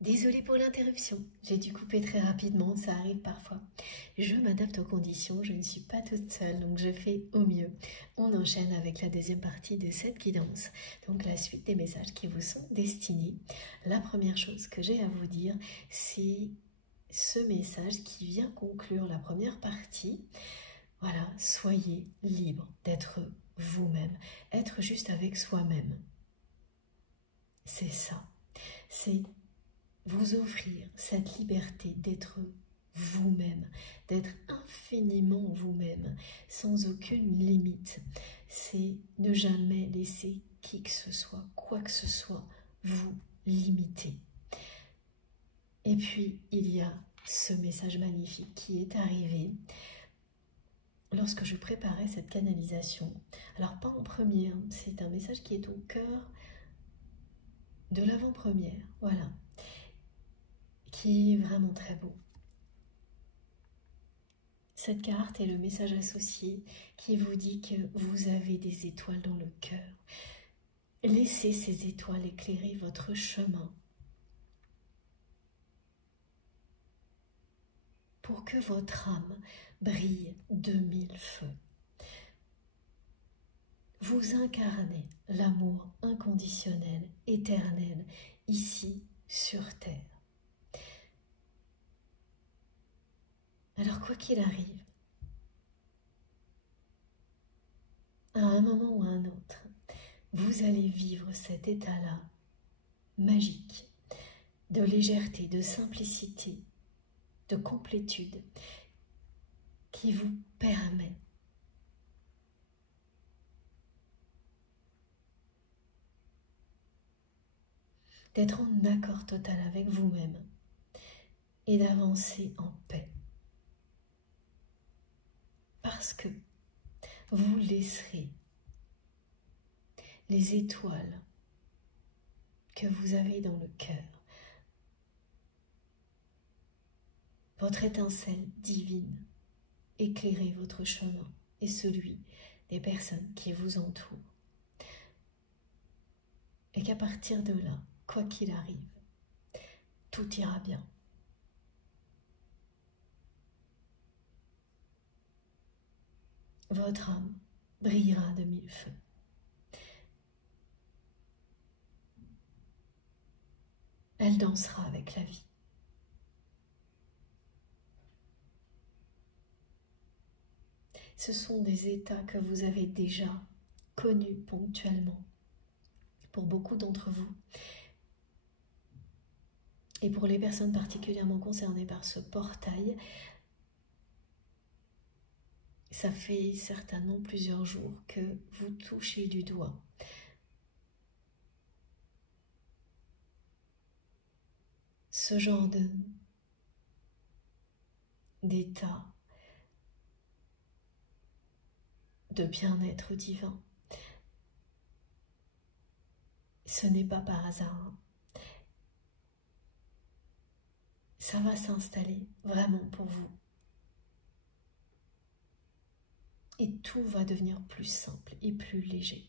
Désolée pour l'interruption, j'ai dû couper très rapidement, ça arrive parfois. Je m'adapte aux conditions, je ne suis pas toute seule, donc je fais au mieux. On enchaîne avec la deuxième partie de cette guidance, donc la suite des messages qui vous sont destinés. La première chose que j'ai à vous dire, c'est ce message qui vient conclure la première partie. Voilà, soyez libre d'être vous-même, être juste avec soi-même. C'est ça, c'est vous offrir cette liberté d'être vous-même, d'être infiniment vous-même, sans aucune limite. C'est ne jamais laisser qui que ce soit, quoi que ce soit, vous limiter. Et puis, il y a ce message magnifique qui est arrivé lorsque je préparais cette canalisation. Alors, pas en première, c'est un message qui est au cœur de l'avant-première, voilà, qui est vraiment très beau. Cette carte est le message associé qui vous dit que vous avez des étoiles dans le cœur. Laissez ces étoiles éclairer votre chemin pour que votre âme brille de mille feux. Vous incarnez l'amour inconditionnel, éternel, ici sur terre. Alors quoi qu'il arrive, à un moment ou à un autre, vous allez vivre cet état-là magique, de légèreté, de simplicité, de complétude, qui vous permet d'être en accord total avec vous-même et d'avancer en paix. Parce que vous laisserez les étoiles que vous avez dans le cœur, votre étincelle divine, éclairer votre chemin et celui des personnes qui vous entourent. Et qu'à partir de là, quoi qu'il arrive, tout ira bien. Votre âme brillera de mille feux. Elle dansera avec la vie. Ce sont des états que vous avez déjà connus ponctuellement pour beaucoup d'entre vous. Et pour les personnes particulièrement concernées par ce portail, ça fait certainement plusieurs jours que vous touchez du doigt ce genre d'état de bien-être divin. Ce n'est pas par hasard. Ça va s'installer vraiment pour vous. Et tout va devenir plus simple et plus léger.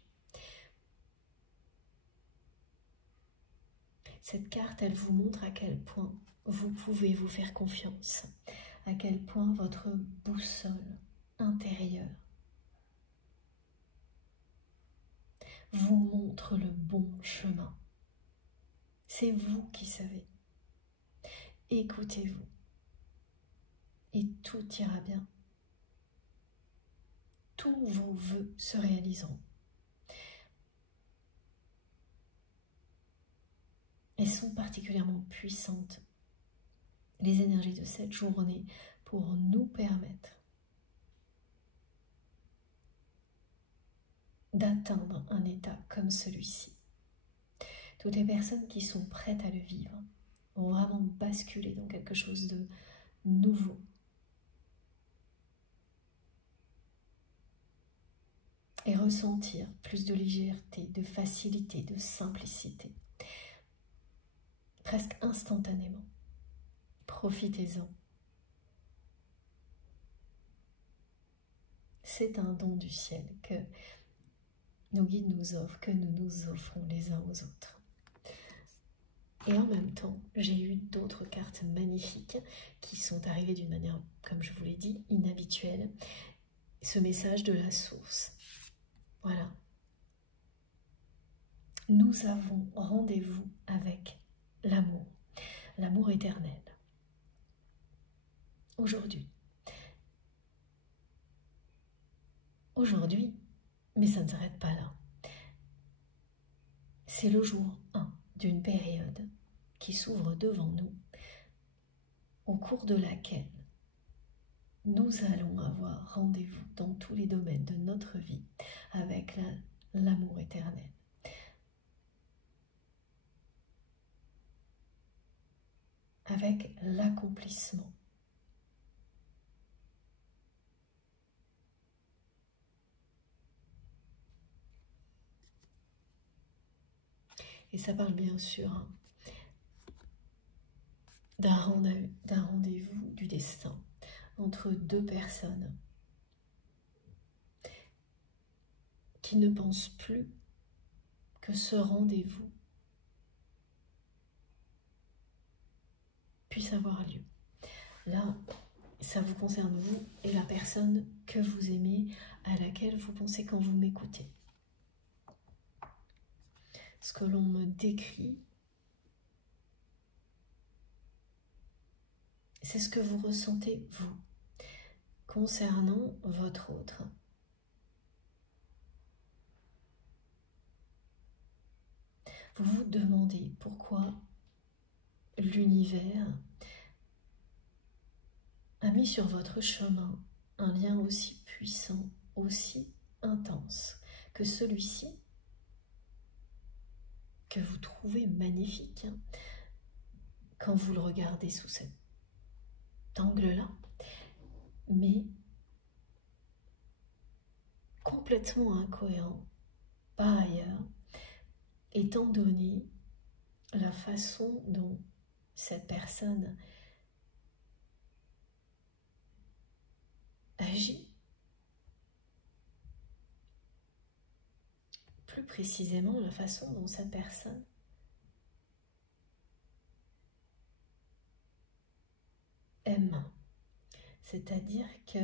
Cette carte, elle vous montre à quel point vous pouvez vous faire confiance, à quel point votre boussole intérieure vous montre le bon chemin. C'est vous qui savez. Écoutez-vous et tout ira bien. Tous vos vœux se réaliseront. Et sont particulièrement puissantes les énergies de cette journée pour nous permettre d'atteindre un état comme celui-ci. Toutes les personnes qui sont prêtes à le vivre vont vraiment basculer dans quelque chose de nouveau. Et ressentir plus de légèreté, de facilité, de simplicité. Presque instantanément. Profitez-en. C'est un don du ciel que nos guides nous offrent, que nous nous offrons les uns aux autres. Et en même temps, j'ai eu d'autres cartes magnifiques qui sont arrivées d'une manière, comme je vous l'ai dit, inhabituelle. Ce message de la source. Voilà. Nous avons rendez-vous avec l'amour, l'amour éternel. Aujourd'hui. Aujourd'hui, mais ça ne s'arrête pas là. C'est le jour 1 d'une période qui s'ouvre devant nous, au cours de laquelle nous allons avoir rendez-vous dans tous les domaines de notre vie avec l'amour éternel. Avec l'accomplissement. Et ça parle bien sûr d'un rendez-vous du destin entre deux personnes qui ne pensent plus que ce rendez-vous puisse avoir lieu. Là, ça vous concerne vous et la personne que vous aimez, à laquelle vous pensez quand vous m'écoutez. Ce que l'on me décrit, c'est ce que vous ressentez, vous, concernant votre autre. Vous vous demandez pourquoi l'univers a mis sur votre chemin un lien aussi puissant, aussi intense que celui-ci, que vous trouvez magnifique quand vous le regardez sous cet angle-là, mais complètement incohérent par ailleurs, étant donné la façon dont cette personne agit, plus précisément la façon dont cette personne aime. C'est-à-dire que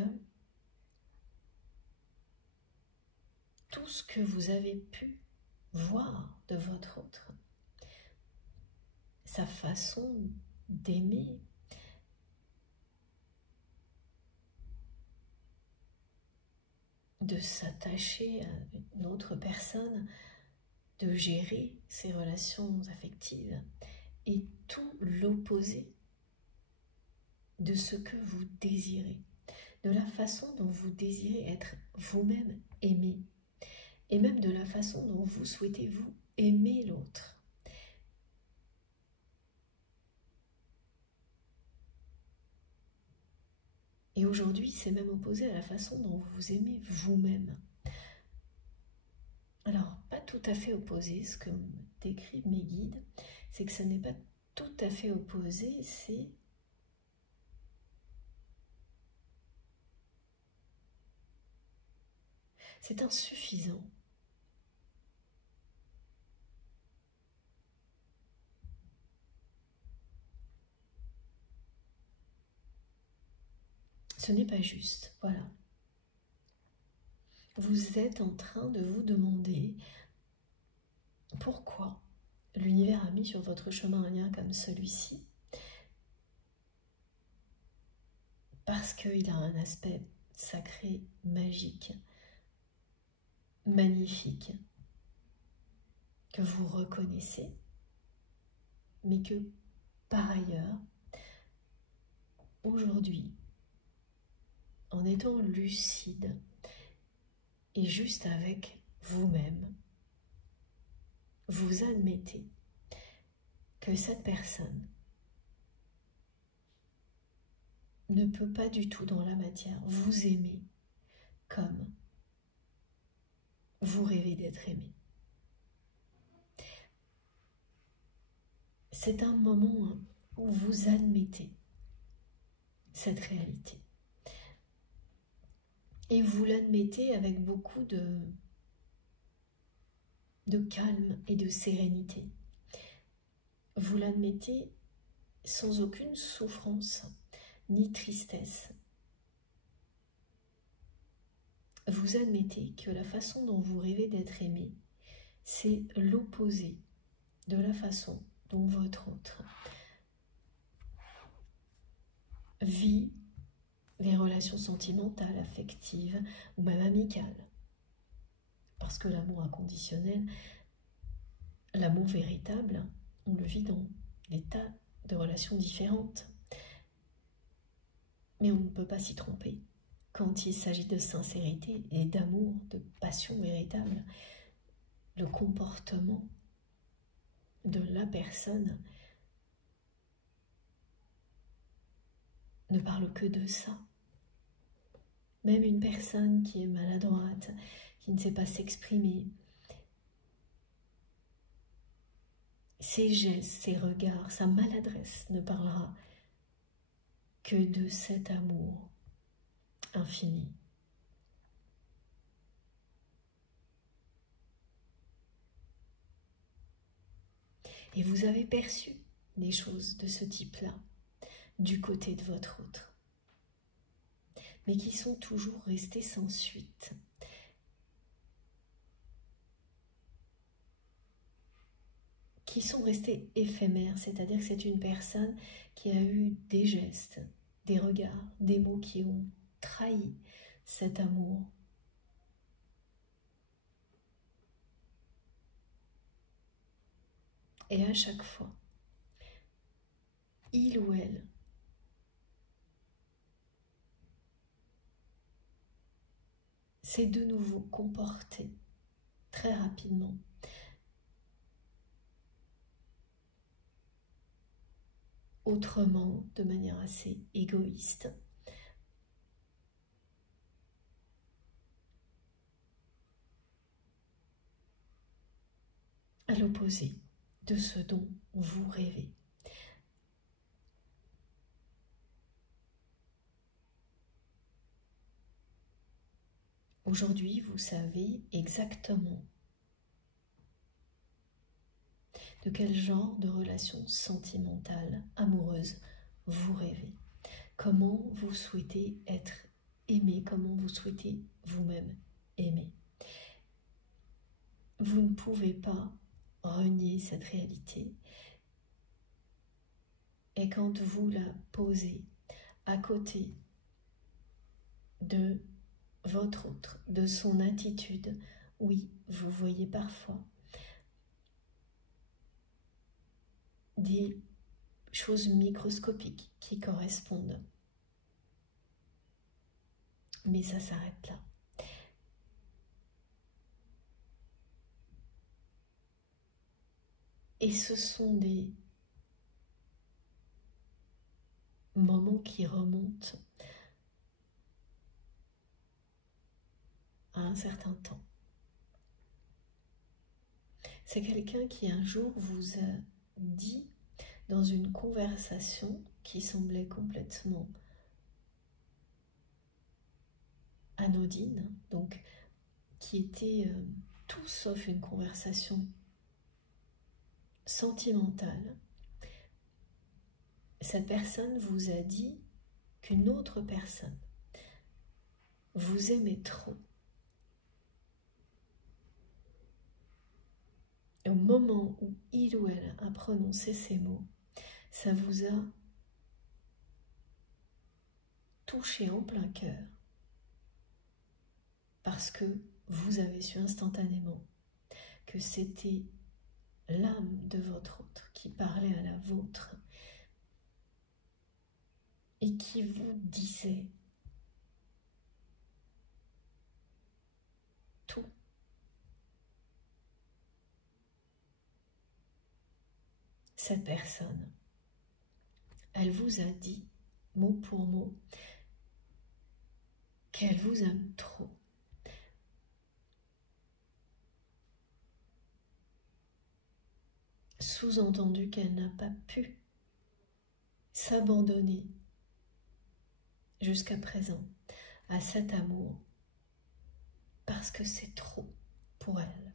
tout ce que vous avez pu voir de votre autre, sa façon d'aimer, de s'attacher à une autre personne, de gérer ses relations affectives, est tout l'opposé de ce que vous désirez, de la façon dont vous désirez être vous-même aimé, et même de la façon dont vous souhaitez vous aimer l'autre. Et aujourd'hui, c'est même opposé à la façon dont vous vous aimez vous-même. Alors, pas tout à fait opposé, ce que me décrivent mes guides, c'est que ça n'est pas tout à fait opposé, c'est insuffisant. Ce n'est pas juste, voilà. Vous êtes en train de vous demander pourquoi l'univers a mis sur votre chemin un lien comme celui-ci. Parce qu'il a un aspect sacré, magique, magnifique, que vous reconnaissez, mais que par ailleurs, aujourd'hui, en étant lucide et juste avec vous-même, vous admettez que cette personne ne peut pas du tout dans la matière vous aimer comme vous rêvez d'être aimé. C'est un moment où vous admettez cette réalité. Et vous l'admettez avec beaucoup de calme et de sérénité. vous l'admettez sans aucune souffrance ni tristesse. Vous admettez que la façon dont vous rêvez d'être aimé, c'est l'opposé de la façon dont votre autre vit les relations sentimentales, affectives ou même amicales. Parce que l'amour inconditionnel, l'amour véritable, on le vit dans des tas de relations différentes. Mais on ne peut pas s'y tromper. Quand il s'agit de sincérité et d'amour, de passion véritable, le comportement de la personne ne parle que de ça. Même une personne qui est maladroite, qui ne sait pas s'exprimer, ses gestes, ses regards, sa maladresse ne parlera que de cet amour infini. Et vous avez perçu des choses de ce type-là du côté de votre autre, mais qui sont toujours restées sans suite. Qui sont restées éphémères, c'est-à-dire que c'est une personne qui a eu des gestes, des regards, des mots qui ont trahi cet amour. Et à chaque fois, il ou elle s'est de nouveau comporté très rapidement autrement, de manière assez égoïste. À l'opposé de ce dont vous rêvez. Aujourd'hui, vous savez exactement de quel genre de relation sentimentale, amoureuse vous rêvez. Comment vous souhaitez être aimé, comment vous souhaitez vous-même aimer. Vous ne pouvez pas renier cette réalité. Et quand vous la posez à côté de votre autre, de son attitude, oui, vous voyez parfois des choses microscopiques qui correspondent. Mais ça s'arrête là. Et ce sont des moments qui remontent à un certain temps. C'est quelqu'un qui un jour vous a dit dans une conversation qui semblait complètement anodine, donc qui était tout sauf une conversation sentimentale. Cette personne vous a dit qu'une autre personne vous aimait trop. Et au moment où il ou elle a prononcé ces mots, ça vous a touché en plein cœur parce que vous avez su instantanément que c'était l'âme de votre autre qui parlait à la vôtre et qui vous disait tout. Cette personne, elle vous a dit, mot pour mot, qu'elle vous aime trop. Sous-entendu qu'elle n'a pas pu s'abandonner jusqu'à présent à cet amour parce que c'est trop pour elle.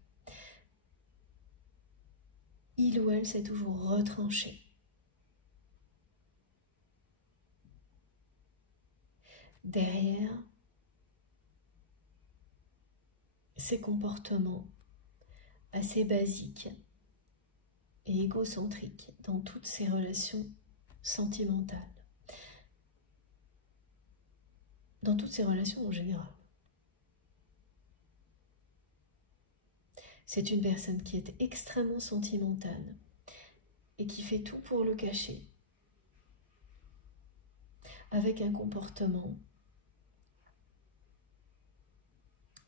il ou elle s'est toujours retranché. Derrière ces comportements assez basiques et égocentriques dans toutes ces relations sentimentales, dans toutes ces relations en général. C'est une personne qui est extrêmement sentimentale et qui fait tout pour le cacher, avec un comportement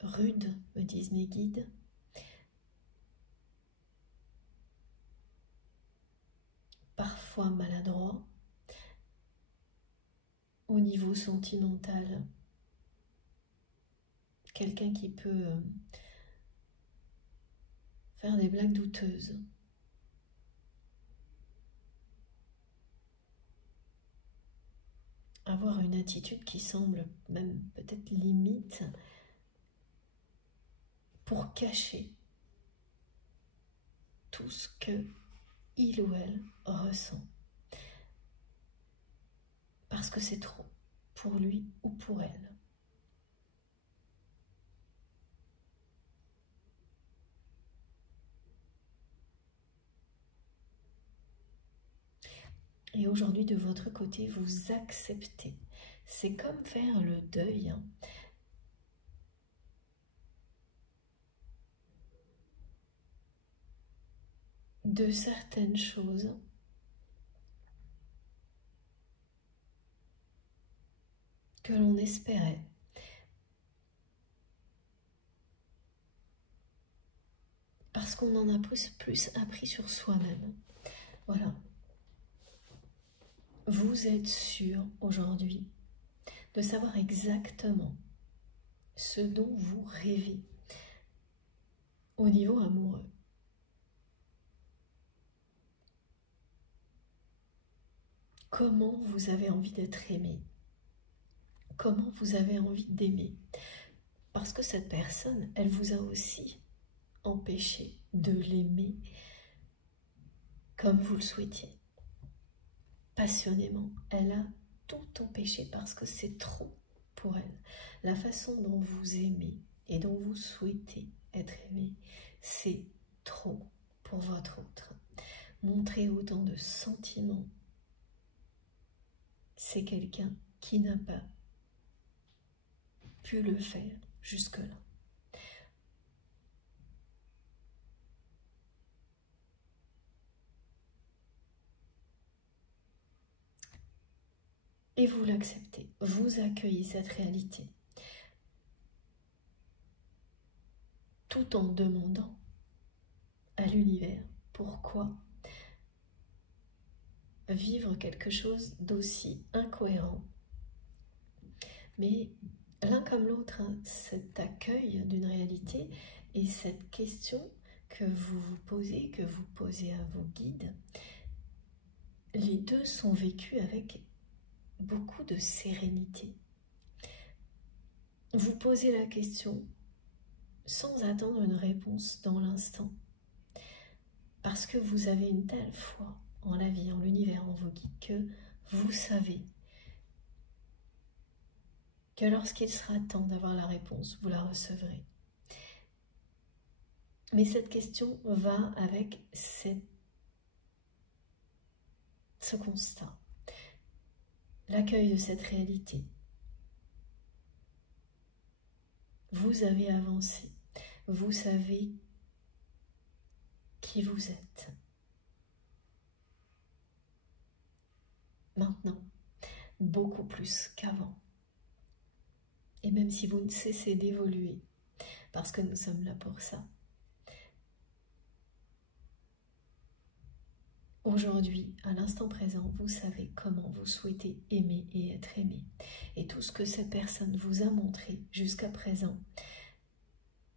rude, me disent mes guides, parfois maladroit, au niveau sentimental, quelqu'un qui peut faire des blagues douteuses. Avoir une attitude qui semble même peut-être limite pour cacher tout ce que il ou elle ressent. Parce que c'est trop pour lui ou pour elle. Et aujourd'hui, de votre côté, vous acceptez. C'est comme faire le deuil de certaines choses que l'on espérait. Parce qu'on en a plus appris sur soi-même. Voilà. Vous êtes sûr aujourd'hui de savoir exactement ce dont vous rêvez au niveau amoureux. Comment vous avez envie d'être aimé? Comment vous avez envie d'aimer? Parce que cette personne, elle vous a aussi empêché de l'aimer comme vous le souhaitiez. Passionnément, elle a tout empêché parce que c'est trop pour elle. La façon dont vous aimez et dont vous souhaitez être aimé, c'est trop pour votre autre. Montrer autant de sentiments, c'est quelqu'un qui n'a pas pu le faire jusque-là. Et vous l'acceptez, vous accueillez cette réalité, tout en demandant à l'univers pourquoi vivre quelque chose d'aussi incohérent. Mais l'un comme l'autre, cet accueil d'une réalité et cette question que vous vous posez, que vous posez à vos guides, les deux sont vécus avec beaucoup de sérénité. Vous posez la question sans attendre une réponse dans l'instant, parce que vous avez une telle foi en la vie, en l'univers, en vos guides, que vous savez que lorsqu'il sera temps d'avoir la réponse, vous la recevrez. Mais cette question va avec ce constat, l'accueil de cette réalité. Vous avez avancé, vous savez qui vous êtes. Maintenant, beaucoup plus qu'avant. Et même si vous ne cessez d'évoluer, parce que nous sommes là pour ça, aujourd'hui, à l'instant présent, vous savez comment vous souhaitez aimer et être aimé. Et tout ce que cette personne vous a montré jusqu'à présent,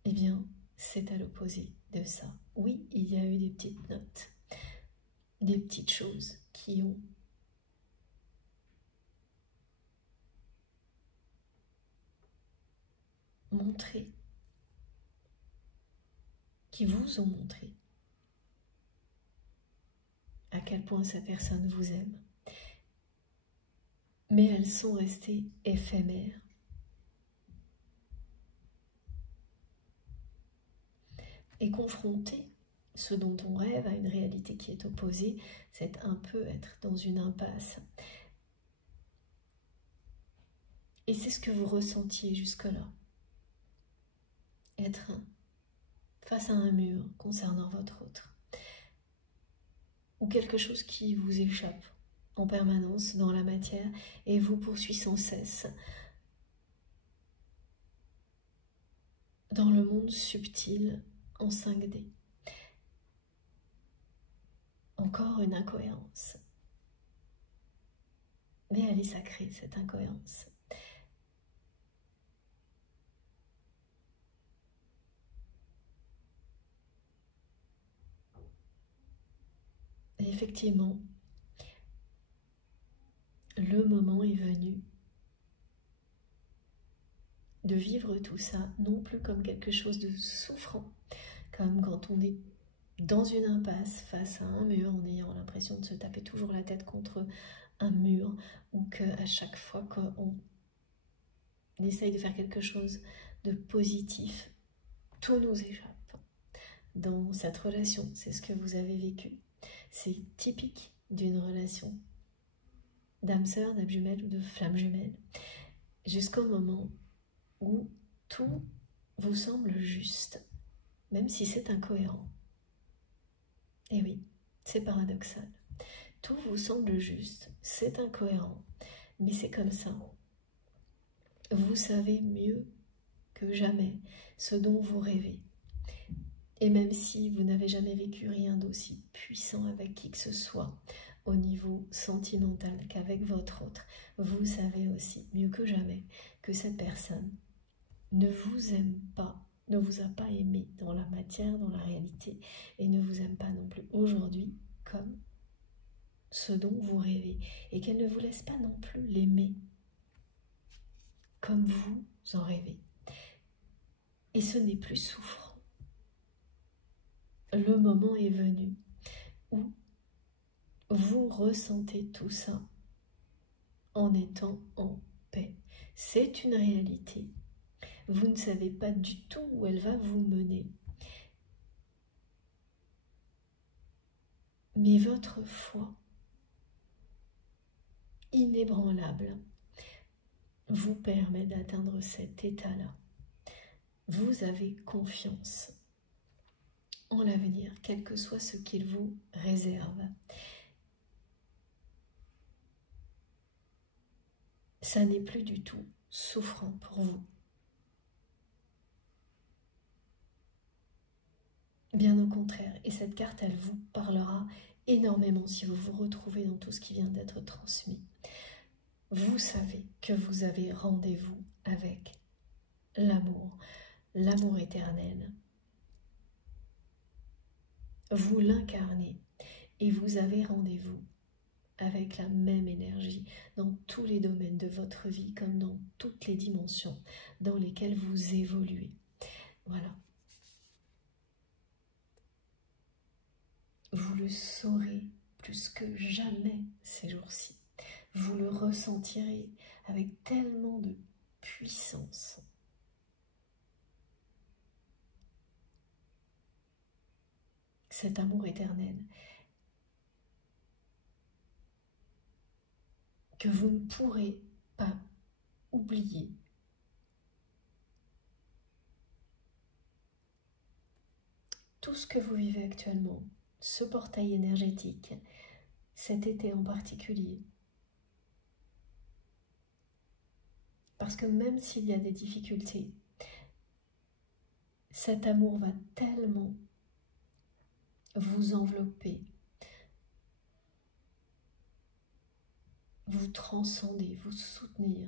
eh bien, c'est à l'opposé de ça. Oui, il y a eu des petites notes, des petites choses qui ont montré, qui vous ont montré à quel point cette personne vous aime. Mais elles sont restées éphémères. Et confronter ce dont on rêve à une réalité qui est opposée, c'est un peu être dans une impasse. Et c'est ce que vous ressentiez jusque-là. Être face à un mur concernant votre autre. Ou quelque chose qui vous échappe en permanence dans la matière et vous poursuit sans cesse dans le monde subtil en 5D. Encore une incohérence. Mais elle est sacrée, cette incohérence. Et effectivement, le moment est venu de vivre tout ça, non plus comme quelque chose de souffrant, comme quand on est dans une impasse face à un mur en ayant l'impression de se taper toujours la tête contre un mur, ou qu'à chaque fois qu'on essaye de faire quelque chose de positif, tout nous échappe. Dans cette relation, c'est ce que vous avez vécu. C'est typique d'une relation d'âme sœur, d'âme jumelle ou de flamme jumelle, jusqu'au moment où tout vous semble juste, même si c'est incohérent. Et oui, c'est paradoxal. Tout vous semble juste, c'est incohérent, mais c'est comme ça. Vous savez mieux que jamais ce dont vous rêvez. Et même si vous n'avez jamais vécu rien d'aussi puissant avec qui que ce soit, au niveau sentimental qu'avec votre autre, vous savez aussi, mieux que jamais, que cette personne ne vous aime pas, ne vous a pas aimé dans la matière, dans la réalité, et ne vous aime pas non plus aujourd'hui comme ce dont vous rêvez, et qu'elle ne vous laisse pas non plus l'aimer comme vous en rêvez. Et ce n'est plus souffrant. Le moment est venu où vous ressentez tout ça en étant en paix. C'est une réalité. Vous ne savez pas du tout où elle va vous mener. Mais votre foi, inébranlable, vous permet d'atteindre cet état-là. Vous avez confiance en l'avenir, quel que soit ce qu'il vous réserve. Ça n'est plus du tout souffrant pour vous. Bien au contraire, et cette carte, elle vous parlera énormément si vous vous retrouvez dans tout ce qui vient d'être transmis. Vous savez que vous avez rendez-vous avec l'amour, l'amour éternel. Vous l'incarnez et vous avez rendez-vous avec la même énergie dans tous les domaines de votre vie comme dans toutes les dimensions dans lesquelles vous évoluez. Voilà. Vous le saurez plus que jamais ces jours-ci. Vous le ressentirez avec tellement de puissance. Cet amour éternel que vous ne pourrez pas oublier. Tout ce que vous vivez actuellement, ce portail énergétique, cet été en particulier, parce que même s'il y a des difficultés, cet amour va tellement vous envelopper, vous transcender, vous soutenir,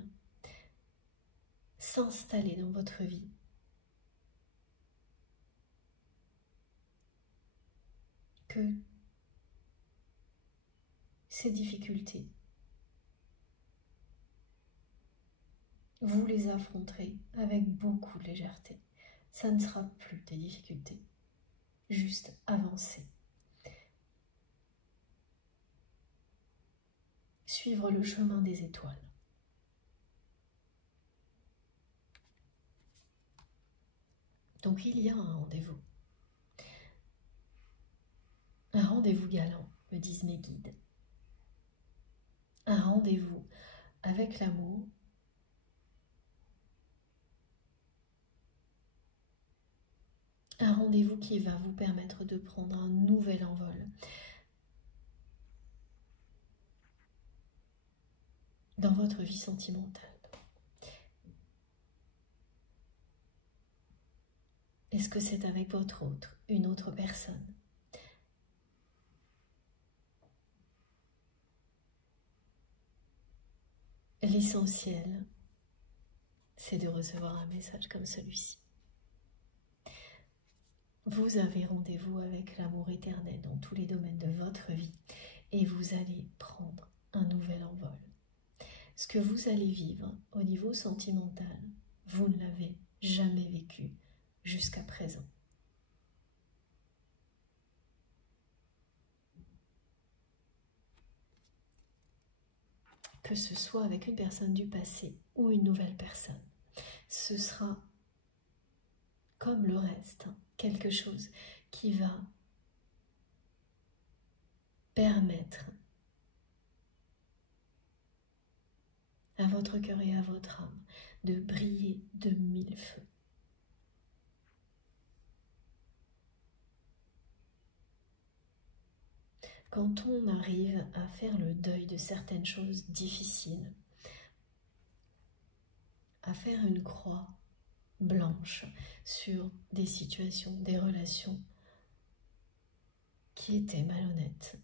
s'installer dans votre vie. Que ces difficultés, vous les affronterez avec beaucoup de légèreté. Ça ne sera plus des difficultés, juste avancer. suivre le chemin des étoiles. Donc il y a un rendez-vous. Un rendez-vous galant, me disent mes guides. Un rendez-vous avec l'amour. Un rendez-vous qui va vous permettre de prendre un nouvel envol. Dans votre vie sentimentale. Est-ce que c'est avec une autre personne? L'essentiel, c'est de recevoir un message comme celui-ci. Vous avez rendez-vous avec l'amour éternel dans tous les domaines de votre vie et vous allez prendre un nouvel envol. Ce que vous allez vivre au niveau sentimental, vous ne l'avez jamais vécu jusqu'à présent. Que ce soit avec une personne du passé ou une nouvelle personne, ce sera comme le reste, quelque chose qui va permettre à votre cœur et à votre âme de briller de mille feux. Quand on arrive à faire le deuil de certaines choses difficiles, à faire une croix blanche sur des situations, des relations qui étaient malhonnêtes,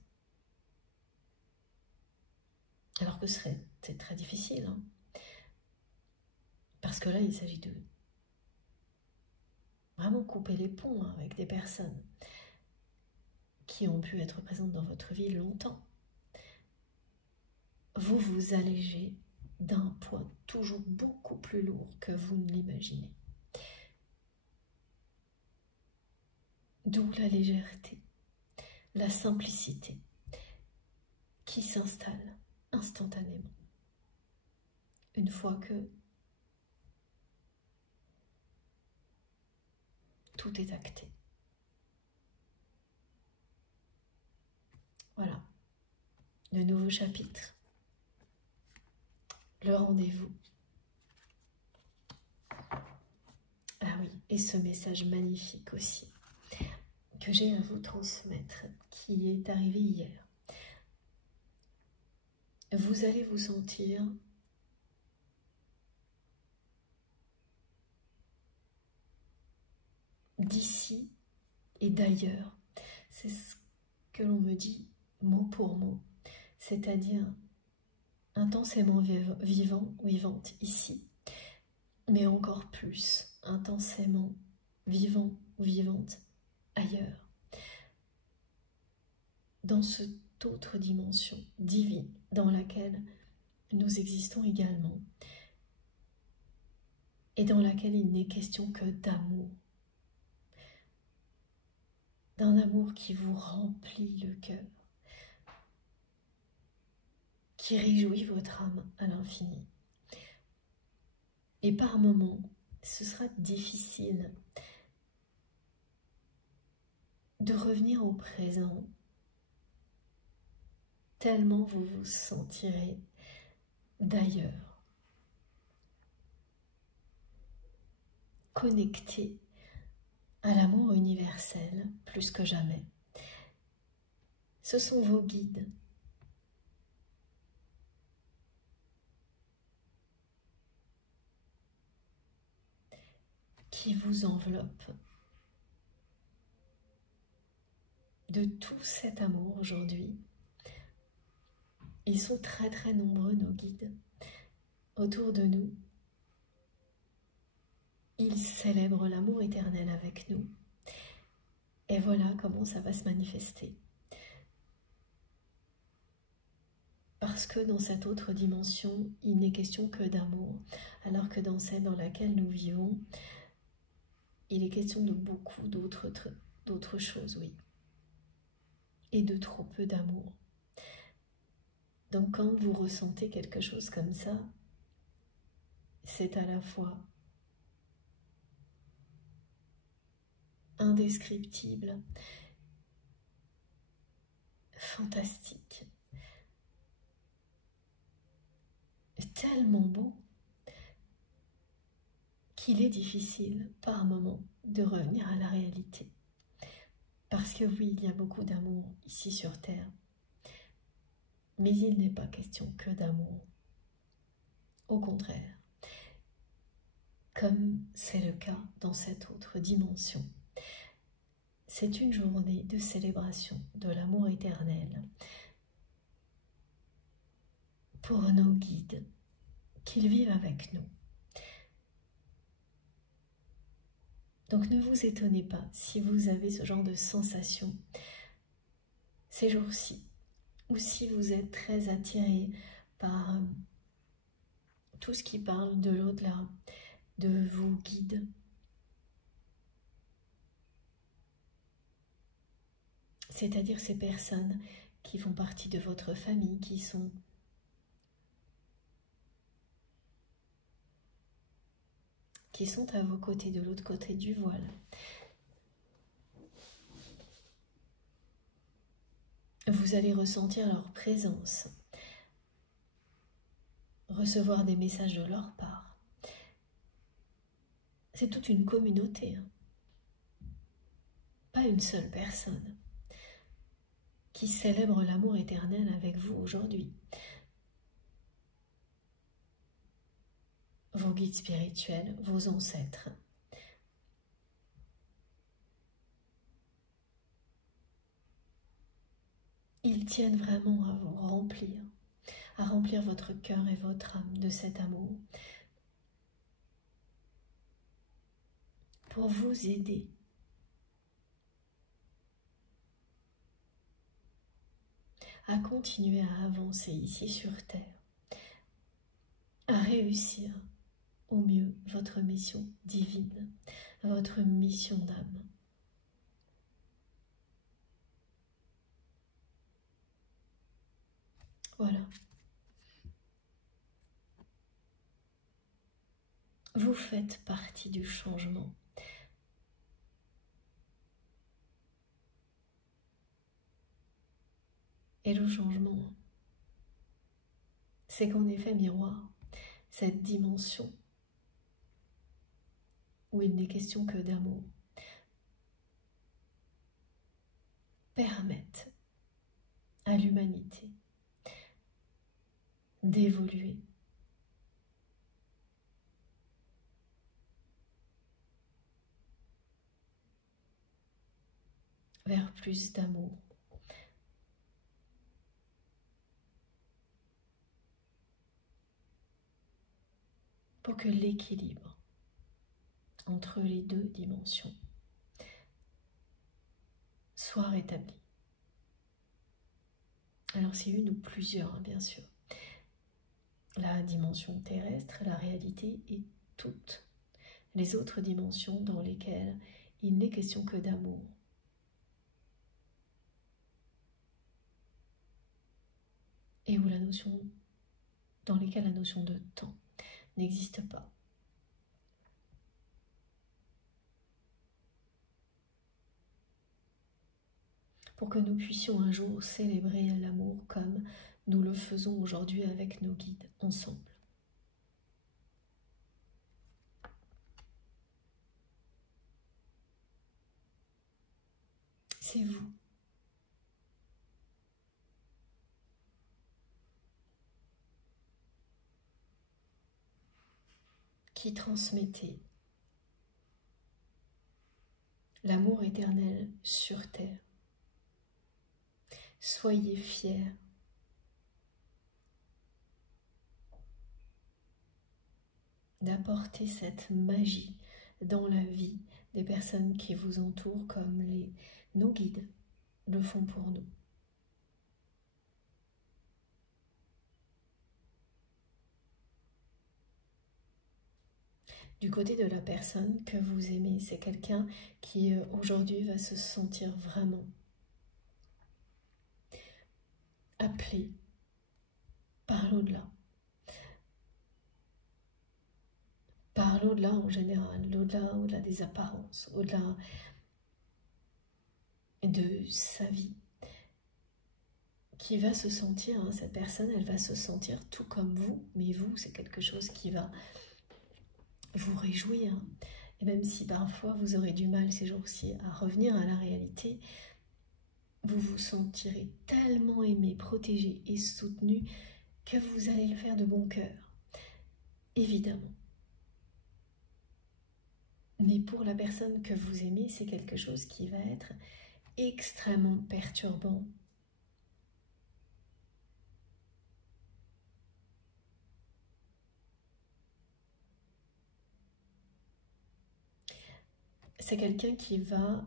alors que c'est très difficile, hein, parce que là il s'agit de vraiment couper les ponts avec des personnes qui ont pu être présentes dans votre vie longtemps. Vous vous allégez d'un poids toujours beaucoup plus lourd que vous ne l'imaginez. D'où la légèreté, la simplicité qui s'installe instantanément. Une fois que tout est acté. Voilà, le nouveau chapitre, le rendez-vous. Ah oui, et ce message magnifique aussi, que j'ai à vous transmettre, qui est arrivé hier. Vous allez vous sentir d'ici et d'ailleurs. C'est ce que l'on me dit mot pour mot, c'est-à-dire intensément vivant, vivante ici, mais encore plus intensément vivant ou vivante ailleurs, dans cette autre dimension divine dans laquelle nous existons également et dans laquelle il n'est question que d'amour, d'un amour qui vous remplit le cœur, qui réjouit votre âme à l'infini. Et par moments, ce sera difficile de revenir au présent, tellement vous vous sentirez d'ailleurs, connecté à l'amour universel plus que jamais. Ce sont vos guides. Qui vous enveloppent de tout cet amour aujourd'hui. Ils sont très très nombreux, nos guides, autour de nous. Ils célèbrent l'amour éternel avec nous. Et voilà comment ça va se manifester. Parce que dans cette autre dimension, il n'est question que d'amour, alors que dans celle dans laquelle nous vivons, il est question de beaucoup d'autres choses, oui. Et de trop peu d'amour. Donc quand vous ressentez quelque chose comme ça, c'est à la fois indescriptible, fantastique, tellement beau qu'il est difficile par moments de revenir à la réalité. Parce que oui, il y a beaucoup d'amour ici sur Terre, mais il n'est pas question que d'amour. Au contraire, comme c'est le cas dans cette autre dimension, c'est une journée de célébration de l'amour éternel pour nos guides, qu'ils vivent avec nous. Donc ne vous étonnez pas si vous avez ce genre de sensation ces jours-ci, ou si vous êtes très attiré par tout ce qui parle de l'au-delà, de vos guides. C'est-à-dire ces personnes qui font partie de votre famille, qui sont à vos côtés, de l'autre côté du voile. Vous allez ressentir leur présence, recevoir des messages de leur part. C'est toute une communauté, hein. Pas une seule personne qui célèbre l'amour éternel avec vous aujourd'hui. Vos guides spirituels, vos ancêtres. Ils tiennent vraiment à vous remplir, à remplir votre cœur et votre âme de cet amour, pour vous aider à continuer à avancer ici sur Terre, à réussir au mieux votre mission divine, votre mission d'âme. Voilà. Vous faites partie du changement. Et le changement, c'est qu'en effet miroir, cette dimension où il n'est question que d'amour, permettent à l'humanité d'évoluer vers plus d'amour. Pour que l'équilibre entre les deux dimensions soit rétabli. Alors c'est une ou plusieurs, hein, bien sûr. La dimension terrestre, la réalité et toutes les autres dimensions dans lesquelles il n'est question que d'amour. Et où dans lesquelles la notion de temps n'existe pas. Pour que nous puissions un jour célébrer l'amour comme nous le faisons aujourd'hui avec nos guides ensemble. C'est vous qui transmettez l'amour éternel sur terre. Soyez fiers d'apporter cette magie dans la vie des personnes qui vous entourent comme nos guides le font pour nous. Du côté de la personne que vous aimez, c'est quelqu'un qui aujourd'hui va se sentir vraiment appelé par l'au-delà. Par l'au-delà en général, au-delà des apparences, au-delà de sa vie, qui va se sentir, hein, cette personne, elle va se sentir tout comme vous, mais vous, c'est quelque chose qui va vous réjouir. Et même si parfois vous aurez du mal ces jours-ci à revenir à la réalité, vous vous sentirez tellement aimé, protégé et soutenu que vous allez le faire de bon cœur, évidemment. Mais pour la personne que vous aimez, c'est quelque chose qui va être extrêmement perturbant. C'est quelqu'un qui va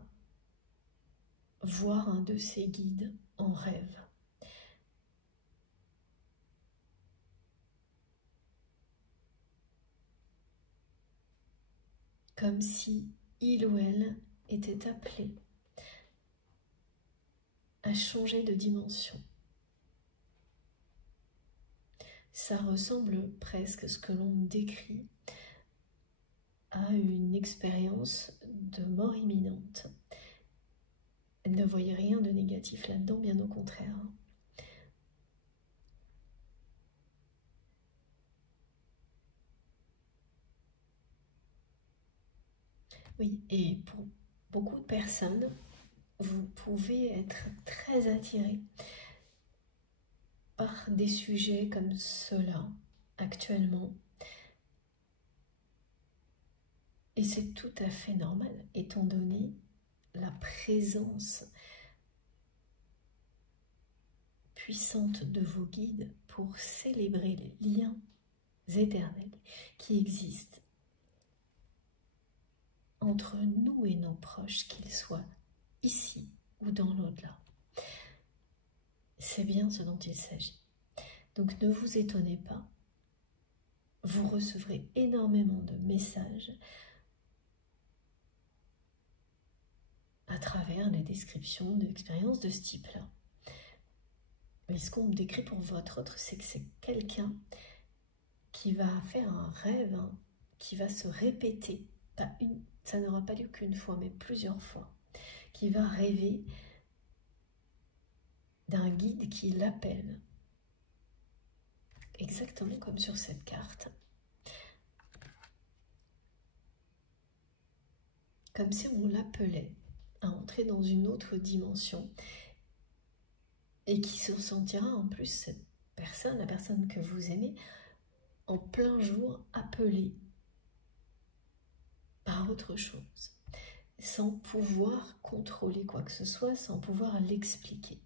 voir un de ses guides en rêve. Comme si il ou elle était appelé à changer de dimension. Ça ressemble presque à ce que l'on décrit à une expérience de mort imminente. Ne voyez rien de négatif là-dedans, bien au contraire. Oui, et pour beaucoup de personnes, vous pouvez être très attiré par des sujets comme ceux-là actuellement. Et c'est tout à fait normal, étant donné la présence puissante de vos guides pour célébrer les liens éternels qui existent entre nous et nos proches, qu'ils soient ici ou dans l'au-delà. C'est bien ce dont il s'agit. Donc ne vous étonnez pas, vous recevrez énormément de messages à travers les descriptions d'expériences de ce type-là. Mais ce qu'on me décrit pour votre autre, c'est que c'est quelqu'un qui va faire un rêve, hein, qui va se répéter. Ça n'aura pas lieu qu'une fois, mais plusieurs fois. Qui va rêver d'un guide qui l'appelle. Exactement comme sur cette carte. Comme si on l'appelait à entrer dans une autre dimension. Et qui se sentira en plus, cette personne, la personne que vous aimez, en plein jour appelée par autre chose, sans pouvoir contrôler quoi que ce soit, sans pouvoir l'expliquer.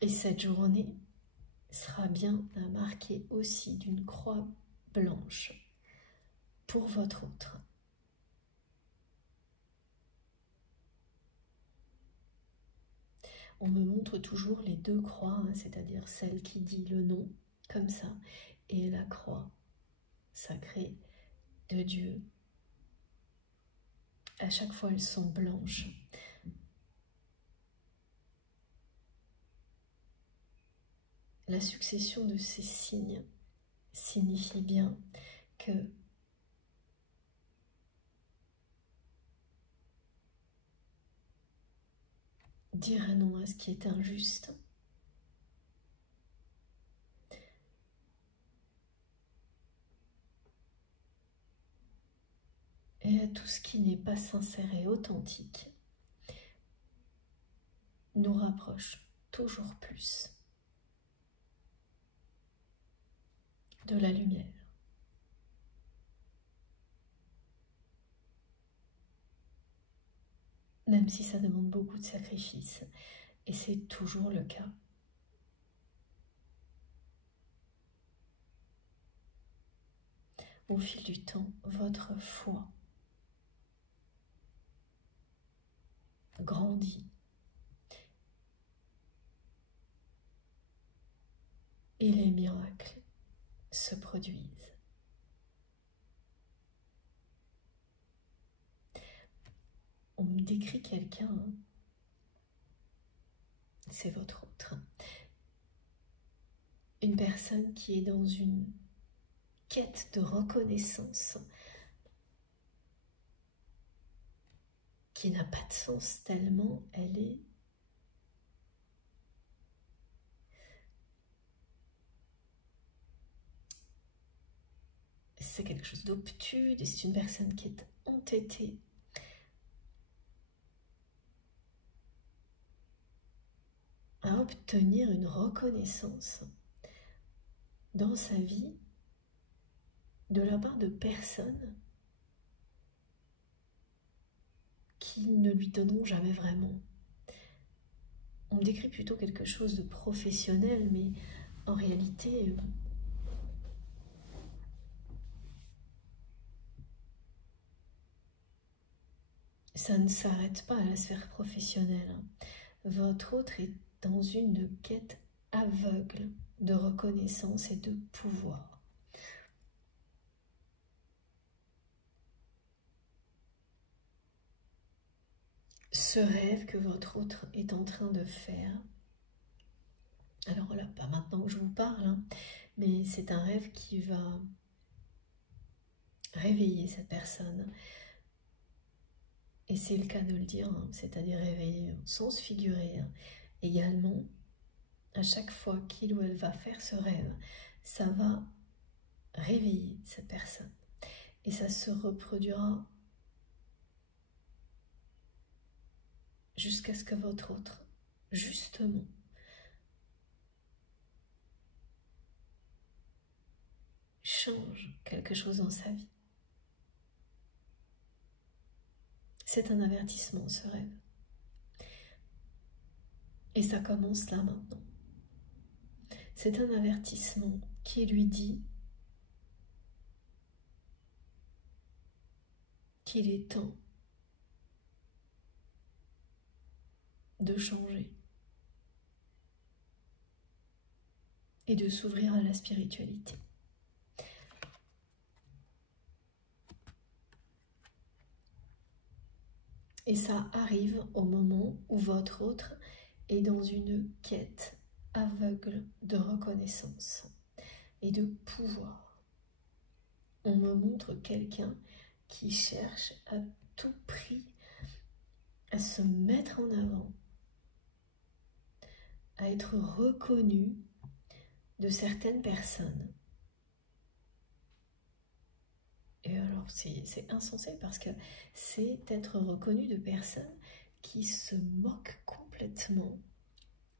Et cette journée sera bien marquée aussi d'une croix blanche pour votre autre. On me montre toujours les deux croix, hein, c'est-à-dire celle qui dit le nom, comme ça, et la croix sacrée de Dieu. À chaque fois, elles sont blanches. La succession de ces signes signifie bien que dire non à ce qui est injuste et à tout ce qui n'est pas sincère et authentique nous rapproche toujours plus de la lumière. Même si ça demande beaucoup de sacrifices, et c'est toujours le cas. Au fil du temps, votre foi grandit et les miracles se produisent. On me décrit quelqu'un c'est votre autre. Une personne qui est dans une quête de reconnaissance qui n'a pas de sens tellement elle est c'est quelque chose d'obtus, c'est une personne qui est entêtée à obtenir une reconnaissance dans sa vie de la part de personnes qui ne lui donneront jamais vraiment. On décrit plutôt quelque chose de professionnel, mais en réalité, ça ne s'arrête pas à la sphère professionnelle. Votre autre est dans une quête aveugle de reconnaissance et de pouvoir. Ce rêve que votre autre est en train de faire, alors là, pas maintenant que je vous parle, hein, mais c'est un rêve qui va réveiller cette personne. Et c'est le cas de le dire, hein, c'est-à-dire réveiller au sens figuré. Hein. Également, à chaque fois qu'il ou elle va faire ce rêve, ça va réveiller cette personne. Et ça se reproduira jusqu'à ce que votre autre, justement, change quelque chose dans sa vie. C'est un avertissement, ce rêve. Et ça commence là maintenant. C'est un avertissement qui lui dit qu'il est temps de changer et de s'ouvrir à la spiritualité. Et ça arrive au moment où votre autre est dans une quête aveugle de reconnaissance et de pouvoir. On me montre quelqu'un qui cherche à tout prix à se mettre en avant, à être reconnu de certaines personnes. Et alors c'est insensé parce que c'est être reconnu de personnes qui se moquent complètement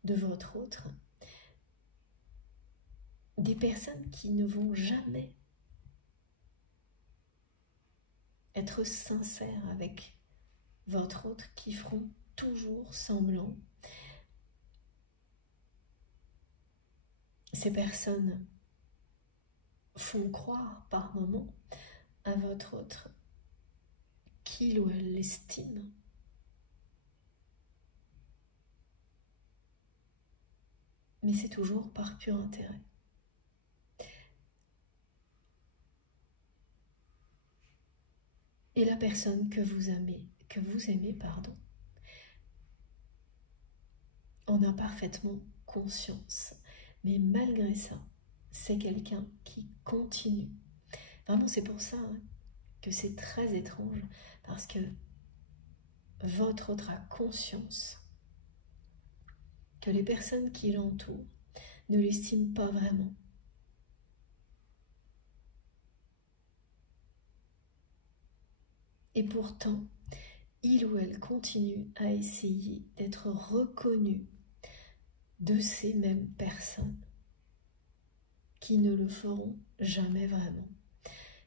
de votre autre. Des personnes qui ne vont jamais être sincères avec votre autre, qui feront toujours semblant. Ces personnes font croire par moments à votre autre qu'il ou elle l'estime. Mais c'est toujours par pur intérêt. Et la personne que vous aimez, en a parfaitement conscience. Mais malgré ça, c'est quelqu'un qui continue. Vraiment, c'est pour ça que c'est très étrange, parce que votre autre a conscience que les personnes qui l'entourent ne l'estiment pas vraiment. Et pourtant, il ou elle continue à essayer d'être reconnu de ces mêmes personnes qui ne le feront jamais vraiment.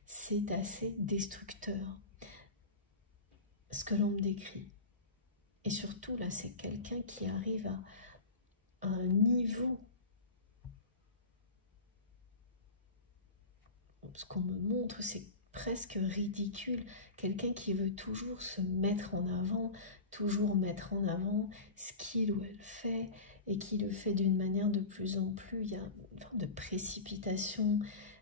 C'est assez destructeur ce que l'on me décrit. Et surtout, là, c'est quelqu'un qui arrive à un niveau. Ce qu'on me montre, c'est presque ridicule. Quelqu'un qui veut toujours se mettre en avant, toujours mettre en avant ce qu'il ou elle fait, et qui le fait d'une manière de plus en plus, il y a une forme de précipitation,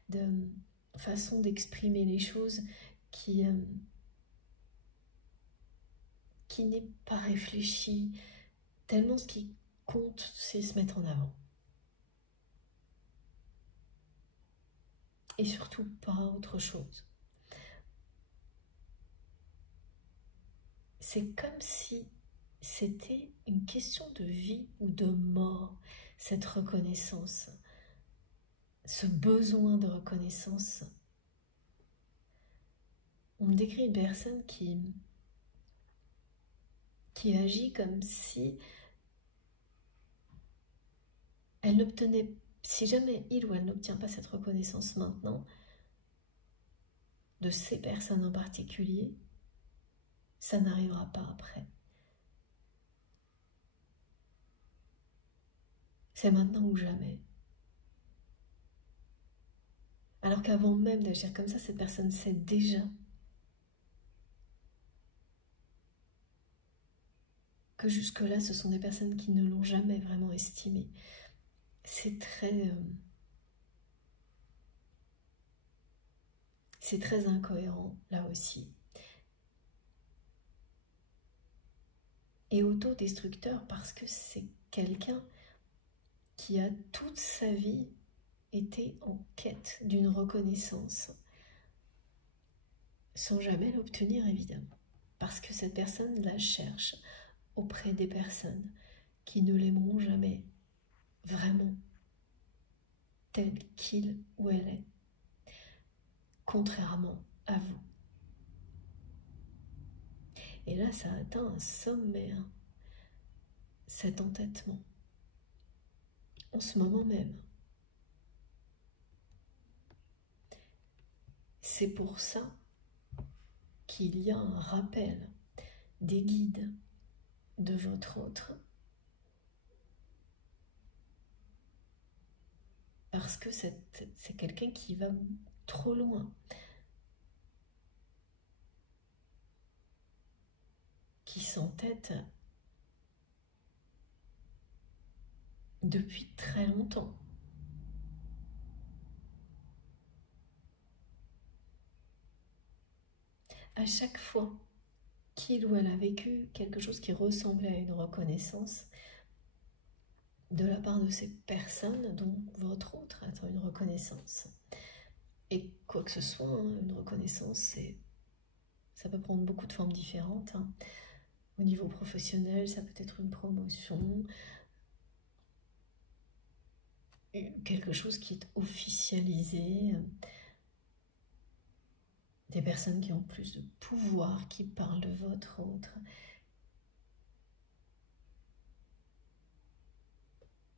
de façon d'exprimer les choses qui n'est pas réfléchie, tellement ce qui compte, c'est se mettre en avant. Et surtout pas autre chose. C'est comme si c'était une question de vie ou de mort, cette reconnaissance, ce besoin de reconnaissance. On me décrit une personne qui agit comme si elle n'obtenait, si jamais il ou elle n'obtient pas cette reconnaissance maintenant, de ces personnes en particulier, ça n'arrivera pas après. C'est maintenant ou jamais. Alors qu'avant même d'agir comme ça, cette personne sait déjà que jusque-là, ce sont des personnes qui ne l'ont jamais vraiment estimé. C'est très incohérent, là aussi. Et autodestructeur parce que c'est quelqu'un qui a toute sa vie été en quête d'une reconnaissance, sans jamais l'obtenir évidemment, parce que cette personne la cherche auprès des personnes qui ne l'aimeront jamais vraiment tel qu'il ou elle est, contrairement à vous. Et là, ça atteint un sommet, cet entêtement, en ce moment même. C'est pour ça qu'il y a un rappel des guides de votre autre, parce que c'est quelqu'un qui va trop loin, qui s'entête depuis très longtemps. À chaque fois qu'il ou elle a vécu quelque chose qui ressemblait à une reconnaissance de la part de ces personnes dont votre autre attend une reconnaissance, et quoi que ce soit, une reconnaissance, ça peut prendre beaucoup de formes différentes. Au niveau professionnel, ça peut être une promotion, quelque chose qui est officialisé, des personnes qui ont plus de pouvoir, qui parlent de votre autre.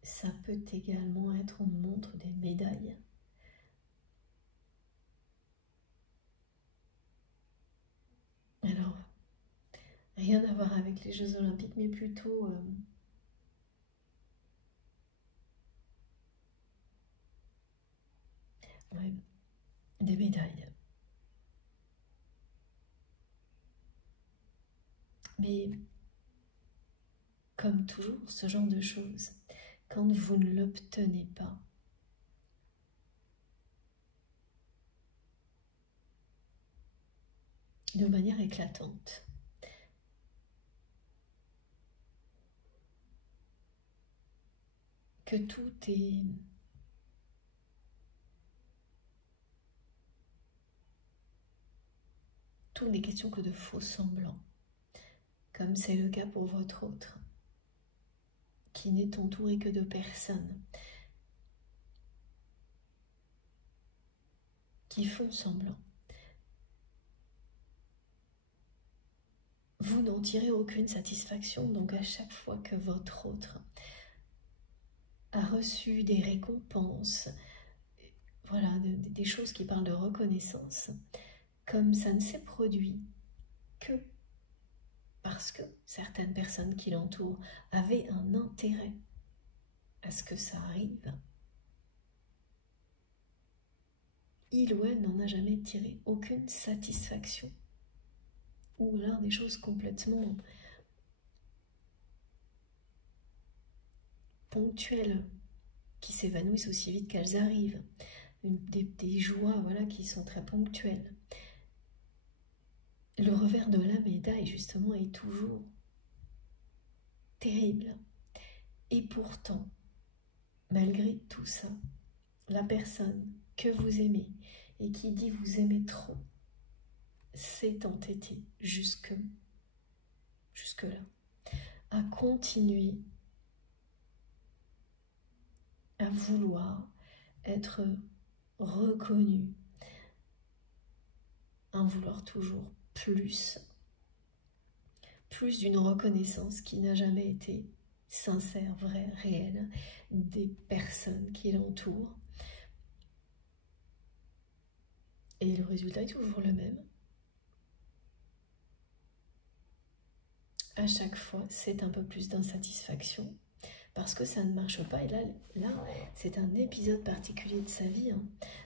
Ça peut également être, on montre des médailles. Alors, rien à voir avec les Jeux Olympiques, mais plutôt ouais, des médailles. Mais comme toujours, ce genre de choses, quand vous ne l'obtenez pas, de manière éclatante, que tout n'est question que de faux semblants, comme c'est le cas pour votre autre, qui n'est entouré que de personnes qui font semblant. Vous n'en tirez aucune satisfaction, donc à chaque fois que votre autre a reçu des récompenses, voilà, des choses qui parlent de reconnaissance, comme ça ne s'est produit que parce que certaines personnes qui l'entourent avaient un intérêt à ce que ça arrive, il ou elle n'en a jamais tiré aucune satisfaction. Ou alors des choses complètement ponctuelles qui s'évanouissent aussi vite qu'elles arrivent. Des joies, voilà, qui sont très ponctuelles. Le revers de la médaille, justement, est toujours terrible. Et pourtant, malgré tout ça, la personne que vous aimez et qui dit vous aimez trop, s'est entêtée jusque-là, à continuer à vouloir être reconnu, à vouloir toujours plus d'une reconnaissance qui n'a jamais été sincère, vraie, réelle, des personnes qui l'entourent. Et le résultat est toujours le même. À chaque fois, c'est un peu plus d'insatisfaction parce que ça ne marche pas. Et là c'est un épisode particulier de sa vie, hein,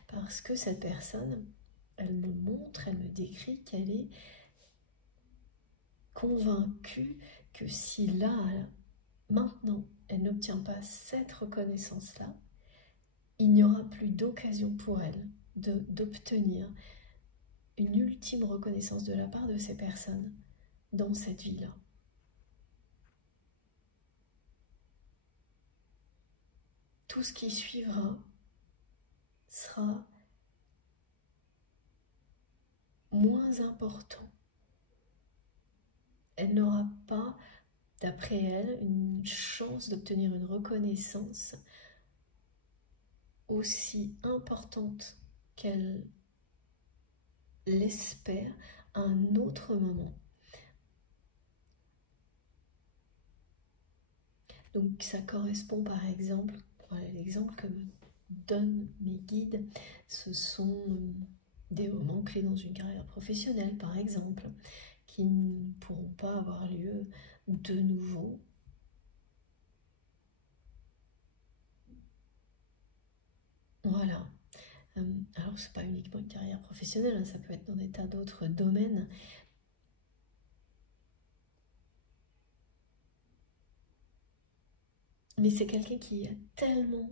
parce que cette personne, elle me montre, elle me décrit qu'elle est convaincue que si là, maintenant, elle n'obtient pas cette reconnaissance-là, il n'y aura plus d'occasion pour elle d'obtenir une ultime reconnaissance de la part de ces personnes dans cette vie-là. Tout ce qui suivra sera moins important. Elle n'aura pas, d'après elle, une chance d'obtenir une reconnaissance aussi importante qu'elle l'espère à un autre moment. Donc ça correspond par exemple, voilà, l'exemple que me donnent mes guides, ce sont des moments clés dans une carrière professionnelle par exemple, qui ne pourront pas avoir lieu de nouveau. Voilà. Alors c'est pas uniquement une carrière professionnelle, hein, ça peut être dans des tas d'autres domaines. Mais c'est quelqu'un qui a tellement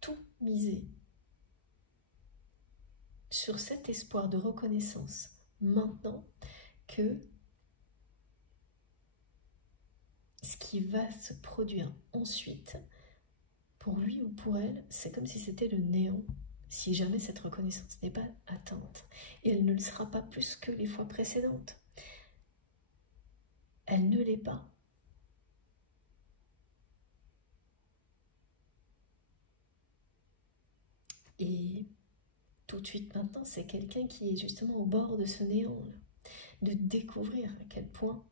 tout misé sur cet espoir de reconnaissance maintenant que ce qui va se produire ensuite, pour lui ou pour elle, c'est comme si c'était le néant, si jamais cette reconnaissance n'est pas atteinte. Et elle ne le sera pas plus que les fois précédentes. Elle ne l'est pas. Et tout de suite maintenant, c'est quelqu'un qui est justement au bord de ce néant, de découvrir à quel point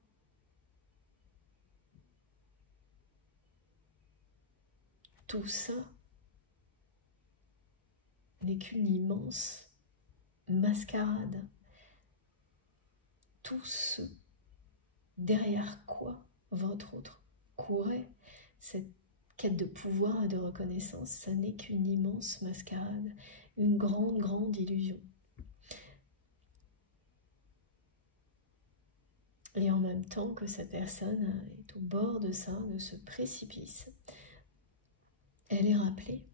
tout ça n'est qu'une immense mascarade. Tout ce derrière quoi votre autre courait, cette quête de pouvoir et de reconnaissance, ça n'est qu'une immense mascarade, une grande illusion. Et en même temps que cette personne est au bord de ça, de ce précipice, elle est rappelée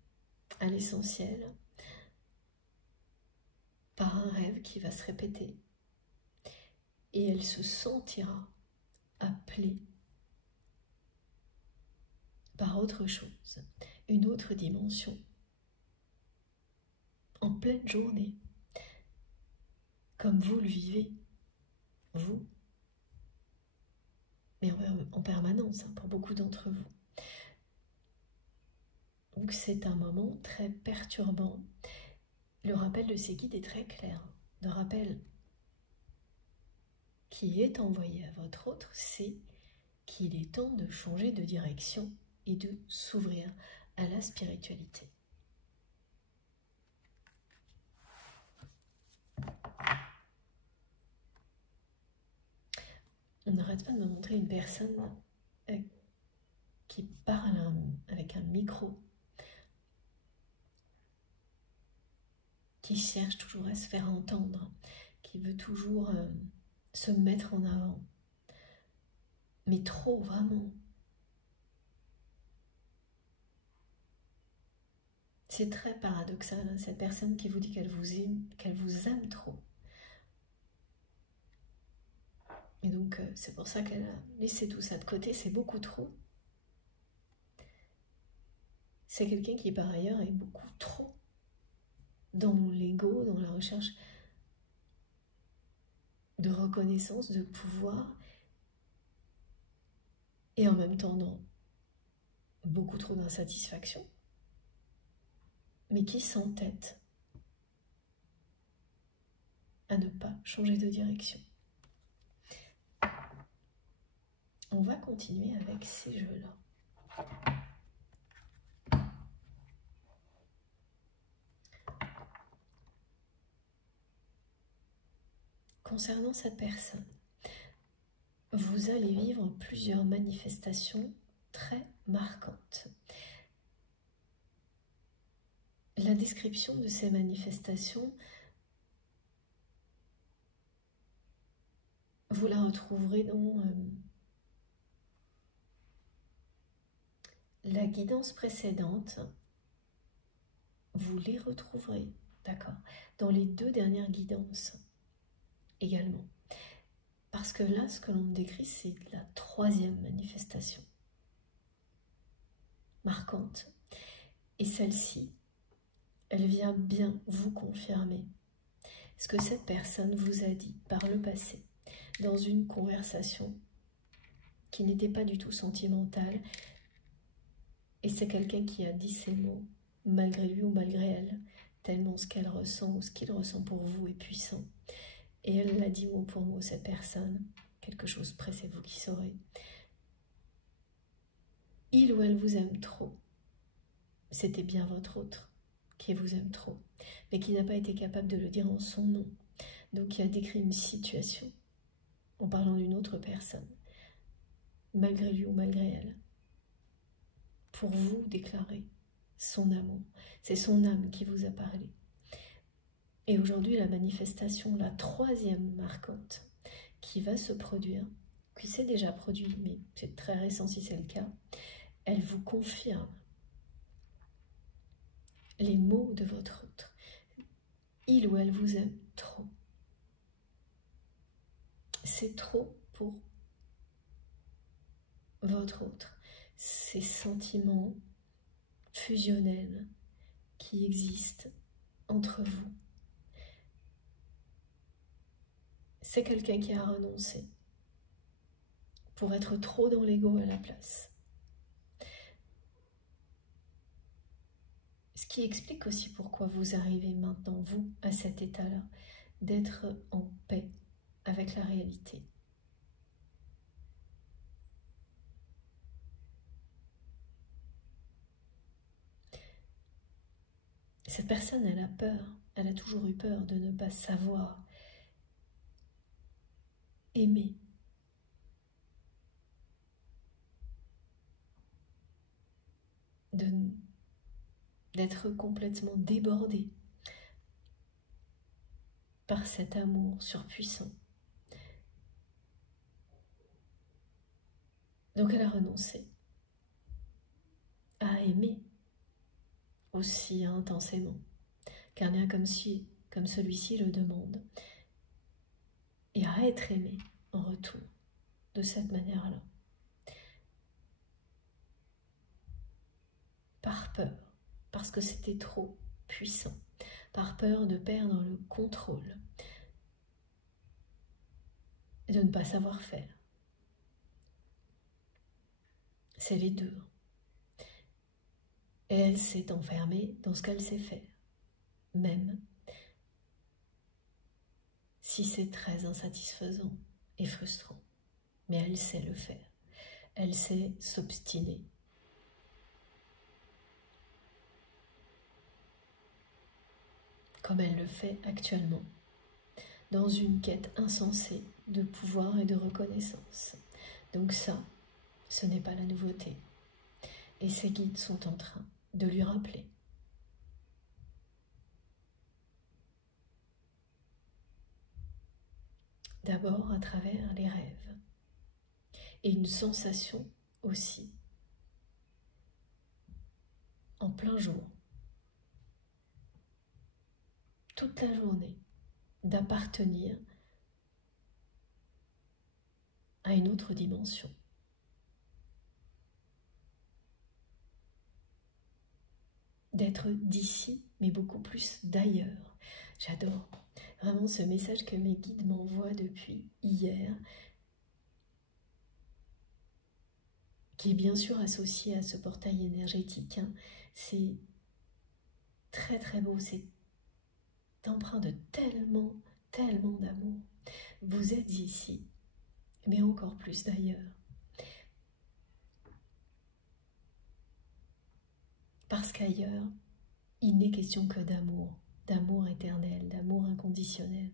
à l'essentiel par un rêve qui va se répéter. Et elle se sentira appelée par autre chose, une autre dimension, en pleine journée, comme vous le vivez, vous, mais en permanence, hein, pour beaucoup d'entre vous. Donc c'est un moment très perturbant. Le rappel de ces guides est très clair. Le rappel qui est envoyé à votre autre, c'est qu'il est temps de changer de direction et de s'ouvrir à la spiritualité. On n'arrête pas de me montrer une personne qui parle avec un micro, qui cherche toujours à se faire entendre, qui veut toujours se mettre en avant. Mais trop, vraiment. C'est très paradoxal, hein, cette personne qui vous dit qu'elle vous aime trop. Et donc, c'est pour ça qu'elle a laissé tout ça de côté, c'est beaucoup trop. C'est quelqu'un qui par ailleurs est beaucoup trop dans l'ego, dans la recherche de reconnaissance, de pouvoir, et en même temps dans beaucoup trop d'insatisfaction, mais qui s'entête à ne pas changer de direction. On va continuer avec ces jeux-là. Concernant cette personne, vous allez vivre plusieurs manifestations très marquantes. La description de ces manifestations, vous la retrouverez dans la guidance précédente. Vous les retrouverez, d'accord, dans les 2 dernières guidances également. Parce que là, ce que l'on décrit, c'est la 3e manifestation marquante. Et celle-ci, elle vient bien vous confirmer ce que cette personne vous a dit par le passé, dans une conversation qui n'était pas du tout sentimentale. Et c'est quelqu'un qui a dit ces mots, malgré lui ou malgré elle, tellement ce qu'elle ressent ou ce qu'il ressent pour vous est puissant. Et elle l'a dit mot pour mot, cette personne. Quelque chose près, c'est vous qui saurez. Il ou elle vous aime trop. C'était bien votre autre qui vous aime trop, mais qui n'a pas été capable de le dire en son nom. Donc il a décrit une situation en parlant d'une autre personne, malgré lui ou malgré elle, pour vous déclarer son amour. C'est son âme qui vous a parlé. Et aujourd'hui, la manifestation, la 3e marquante, qui va se produire, qui s'est déjà produit, mais c'est très récent si c'est le cas, elle vous confirme les mots de votre autre. Il ou elle vous aime trop. C'est trop pour votre autre. Ces sentiments fusionnels qui existent entre vous. C'est quelqu'un qui a renoncé pour être trop dans l'ego à la place. Ce qui explique aussi pourquoi vous arrivez maintenant, vous, à cet état-là, d'être en paix avec la réalité. Cette personne, elle a peur, elle a toujours eu peur de ne pas savoir aimer. D'être complètement débordée par cet amour surpuissant. Donc elle a renoncé à aimer aussi intensément, qu'un lien comme celui-ci le demande, et à être aimé en retour de cette manière-là. Par peur, parce que c'était trop puissant, par peur de perdre le contrôle, et de ne pas savoir faire. C'est les deux. Et elle s'est enfermée dans ce qu'elle sait faire, même si c'est très insatisfaisant et frustrant. Mais elle sait le faire. Elle sait s'obstiner. Comme elle le fait actuellement, dans une quête insensée de pouvoir et de reconnaissance. Donc ça, ce n'est pas la nouveauté. Et ses guides sont en train de lui rappeler. D'abord à travers les rêves. Et une sensation aussi, en plein jour, toute la journée, d'appartenir à une autre dimension. d'être d'ici, mais beaucoup plus d'ailleurs. J'adore vraiment ce message que mes guides m'envoient depuis hier, qui est bien sûr associé à ce portail énergétique. Hein. C'est très très beau, c'est empreint de tellement, tellement d'amour. Vous êtes ici, mais encore plus d'ailleurs. Parce qu'ailleurs, il n'est question que d'amour, d'amour éternel, d'amour inconditionnel.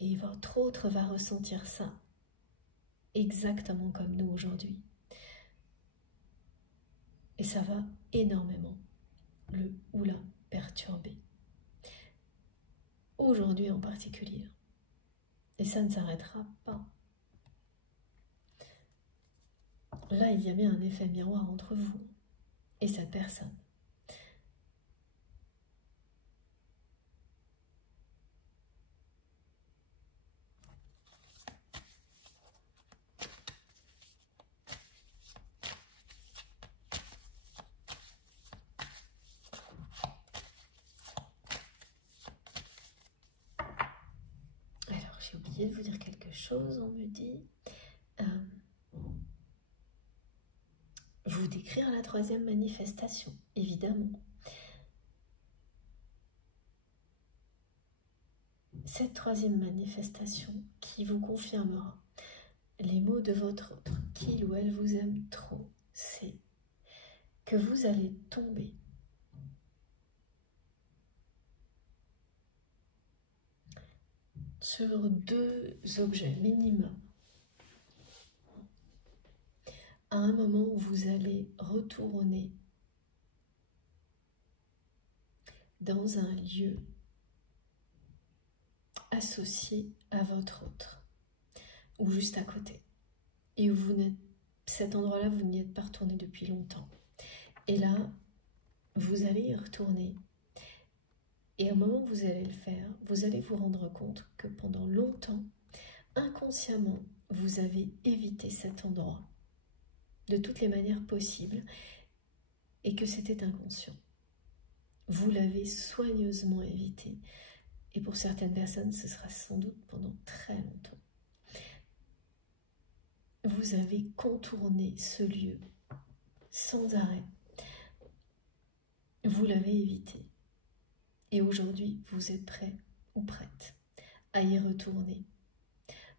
Et votre autre va ressentir ça, exactement comme nous aujourd'hui. Et ça va énormément le ou la perturber. Aujourd'hui en particulier. Et ça ne s'arrêtera pas. Là, il y a bien un effet miroir entre vous et cette personne. Alors, j'ai oublié de vous dire quelque chose, on me dit. Vous décrire la troisième manifestation, évidemment. Cette troisième manifestation qui vous confirmera les mots de votre autre, qu'il ou elle vous aime trop, c'est que vous allez tomber sur 2 objets minimum. À un moment où vous allez retourner dans un lieu associé à votre autre, ou juste à côté, et où vous n'êtes, cet endroit-là, vous n'y êtes pas retourné depuis longtemps. Et là, vous allez y retourner, et au moment où vous allez le faire, vous allez vous rendre compte que pendant longtemps, inconsciemment, vous avez évité cet endroit de toutes les manières possibles, et que c'était inconscient. Vous l'avez soigneusement évité, et pour certaines personnes, ce sera sans doute pendant très longtemps. Vous avez contourné ce lieu sans arrêt. Vous l'avez évité. Et aujourd'hui, vous êtes prêt ou prête à y retourner,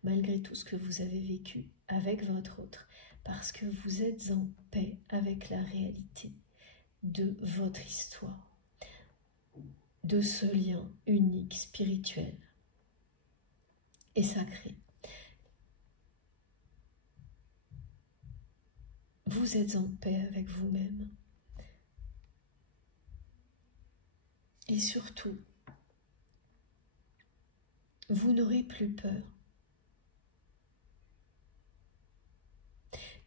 malgré tout ce que vous avez vécu avec votre autre, parce que vous êtes en paix avec la réalité de votre histoire, de ce lien unique, spirituel et sacré. Vous êtes en paix avec vous-même. Et surtout, vous n'aurez plus peur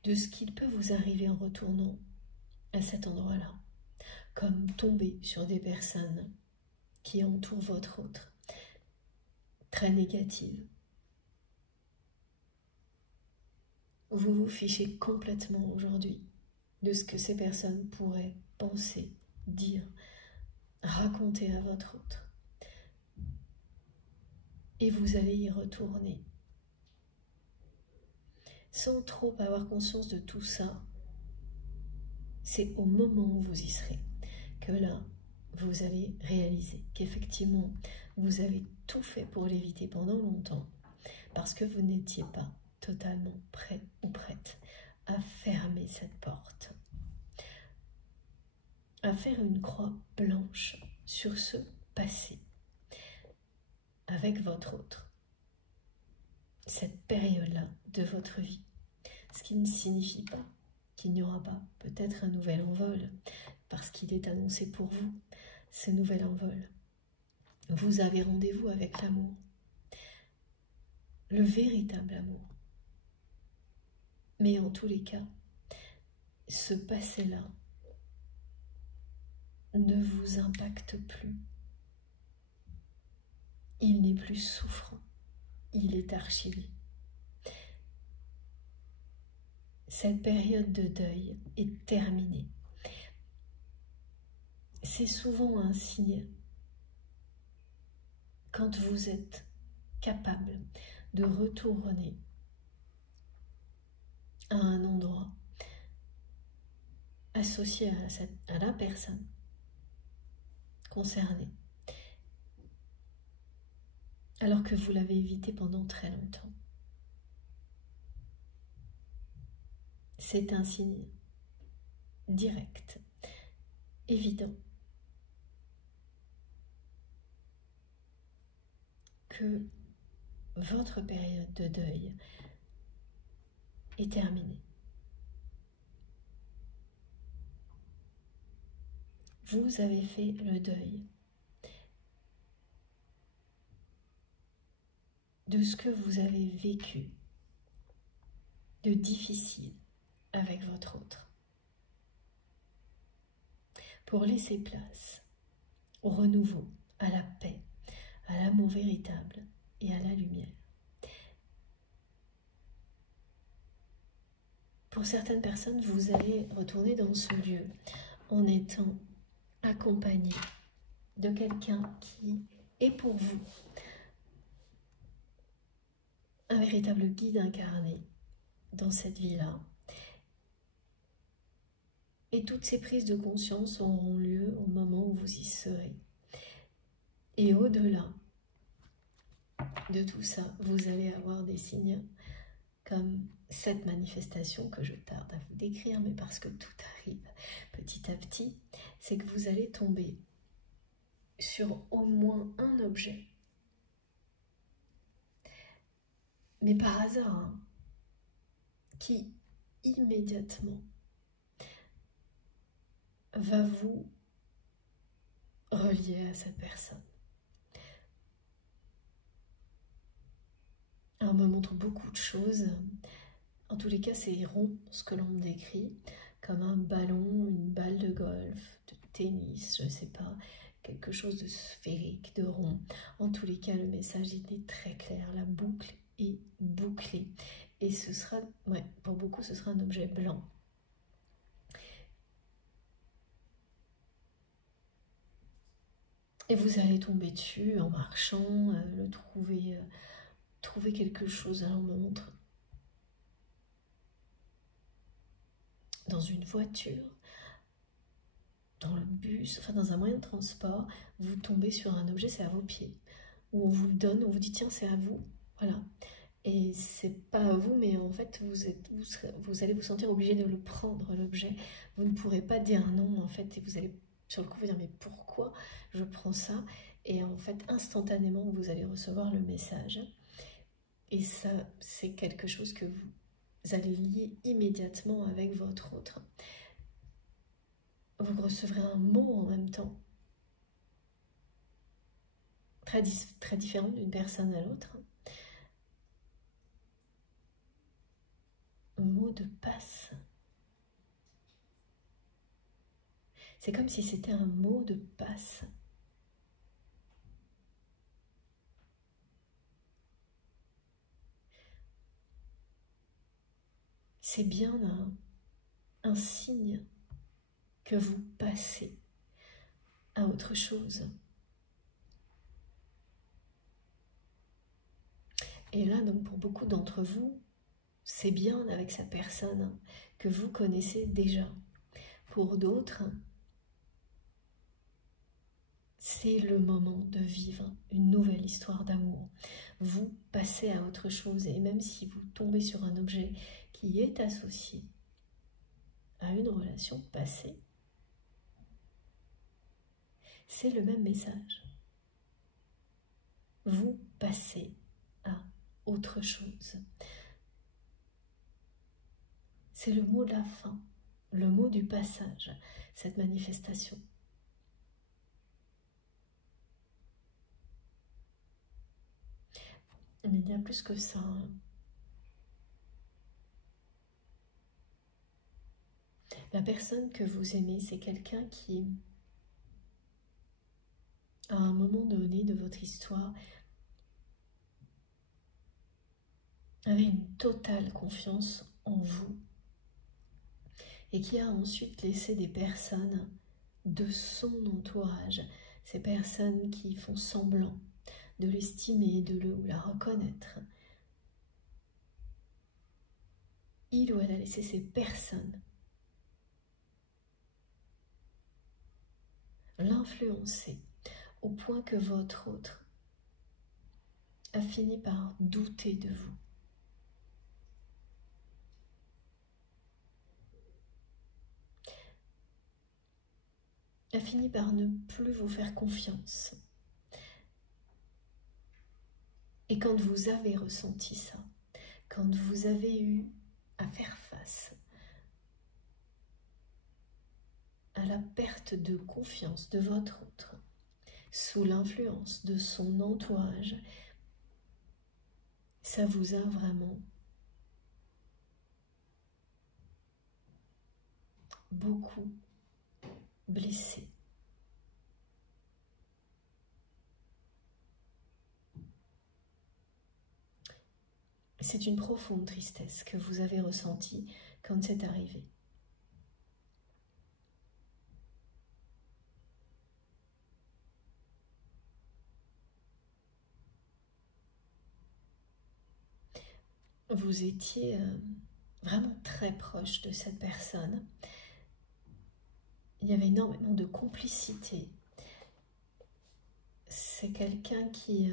de ce qu'il peut vous arriver en retournant à cet endroit-là, comme tomber sur des personnes qui entourent votre autre, très négatives. Vous vous fichez complètement aujourd'hui de ce que ces personnes pourraient penser, dire, raconter à votre autre. Et vous allez y retourner. Sans trop avoir conscience de tout ça, c'est au moment où vous y serez que là, vous allez réaliser qu'effectivement, vous avez tout fait pour l'éviter pendant longtemps parce que vous n'étiez pas totalement prêt ou prête à fermer cette porte, à faire une croix blanche sur ce passé avec votre autre, cette période-là de votre vie. Ce qui ne signifie pas qu'il n'y aura pas peut-être un nouvel envol, parce qu'il est annoncé pour vous, ce nouvel envol. Vous avez rendez-vous avec l'amour, le véritable amour. Mais en tous les cas, ce passé-là ne vous impacte plus. Il n'est plus souffrant, il est archivé. cette période de deuil est terminée. C'est souvent un signe quand vous êtes capable de retourner à un endroit associé à la personne concernée, alors que vous l'avez évité pendant très longtemps. C'est un signe direct, évident, que votre période de deuil est terminée. Vous avez fait le deuil de ce que vous avez vécu de difficile avec votre autre, pour laisser place au renouveau, à la paix, à l'amour véritable et à la lumière. Pour certaines personnes, vous allez retourner dans ce lieu en étant accompagné de quelqu'un qui est pour vous un véritable guide incarné dans cette vie-là. Et toutes ces prises de conscience auront lieu au moment où vous y serez. Et au-delà de tout ça, vous allez avoir des signes comme cette manifestation que je tarde à vous décrire, mais parce que tout arrive petit à petit, c'est que vous allez tomber sur au moins un objet. Mais par hasard, hein, qui immédiatement va vous relier à cette personne. Alors, on me montre beaucoup de choses. En tous les cas, c'est rond, ce que l'on me décrit, comme un ballon, une balle de golf, de tennis, je ne sais pas, quelque chose de sphérique, de rond. En tous les cas, le message il est très clair, la boucle est bouclée. Et ce sera, ouais, pour beaucoup, ce sera un objet blanc. Et vous allez tomber dessus en marchant, le trouver quelque chose. Alors on me montre dans une voiture, dans le bus, enfin dans un moyen de transport, vous tombez sur un objet, c'est à vos pieds, où on vous le donne, on vous dit tiens c'est à vous, voilà. Et c'est pas à vous, mais en fait vous allez vous sentir obligé de le prendre, l'objet. Vous ne pourrez pas dire non en fait, et vous allez sur le coup vous dire mais pourquoi je prends ça? Et en fait instantanément vous allez recevoir le message. Et ça c'est quelque chose que vous allez lier immédiatement avec votre autre. Vous recevrez un mot en même temps, très différent d'une personne à l'autre. Un mot de passe. C'est comme si c'était un mot de passe. C'est bien un signe que vous passez à autre chose. Et là, donc, pour beaucoup d'entre vous, c'est bien avec sa personne que vous connaissez déjà. Pour d'autres, c'est le moment de vivre une nouvelle histoire d'amour. Vous passez à autre chose, et même si vous tombez sur un objet qui est associé à une relation passée, c'est le même message. Vous passez à autre chose. C'est le mot de la fin, le mot du passage, cette manifestation. Mais il y a plus que ça. La personne que vous aimez, c'est quelqu'un qui, à un moment donné de votre histoire, avait une totale confiance en vous et qui a ensuite laissé des personnes de son entourage, ces personnes qui font semblant de l'estimer, de le ou la reconnaître. Il ou elle a laissé ces personnes l'influencer au point que votre autre a fini par douter de vous. A fini par ne plus vous faire confiance. Et quand vous avez ressenti ça, quand vous avez eu à faire face à la perte de confiance de votre autre, sous l'influence de son entourage, ça vous a vraiment beaucoup blessé. C'est une profonde tristesse que vous avez ressentie quand c'est arrivé. Vous étiez vraiment très proche de cette personne. Il y avait énormément de complicité. C'est quelqu'un qui...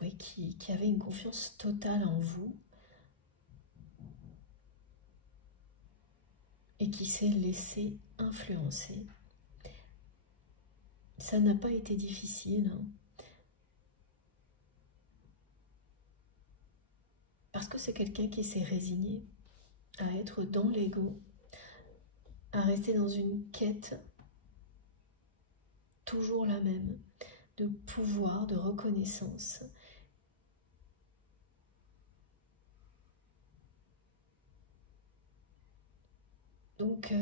oui, qui avait une confiance totale en vous et qui s'est laissé influencer. Ça n'a pas été difficile, hein, parce que c'est quelqu'un qui s'est résigné à être dans l'ego, à rester dans une quête toujours la même, de pouvoir, de reconnaissance. Donc,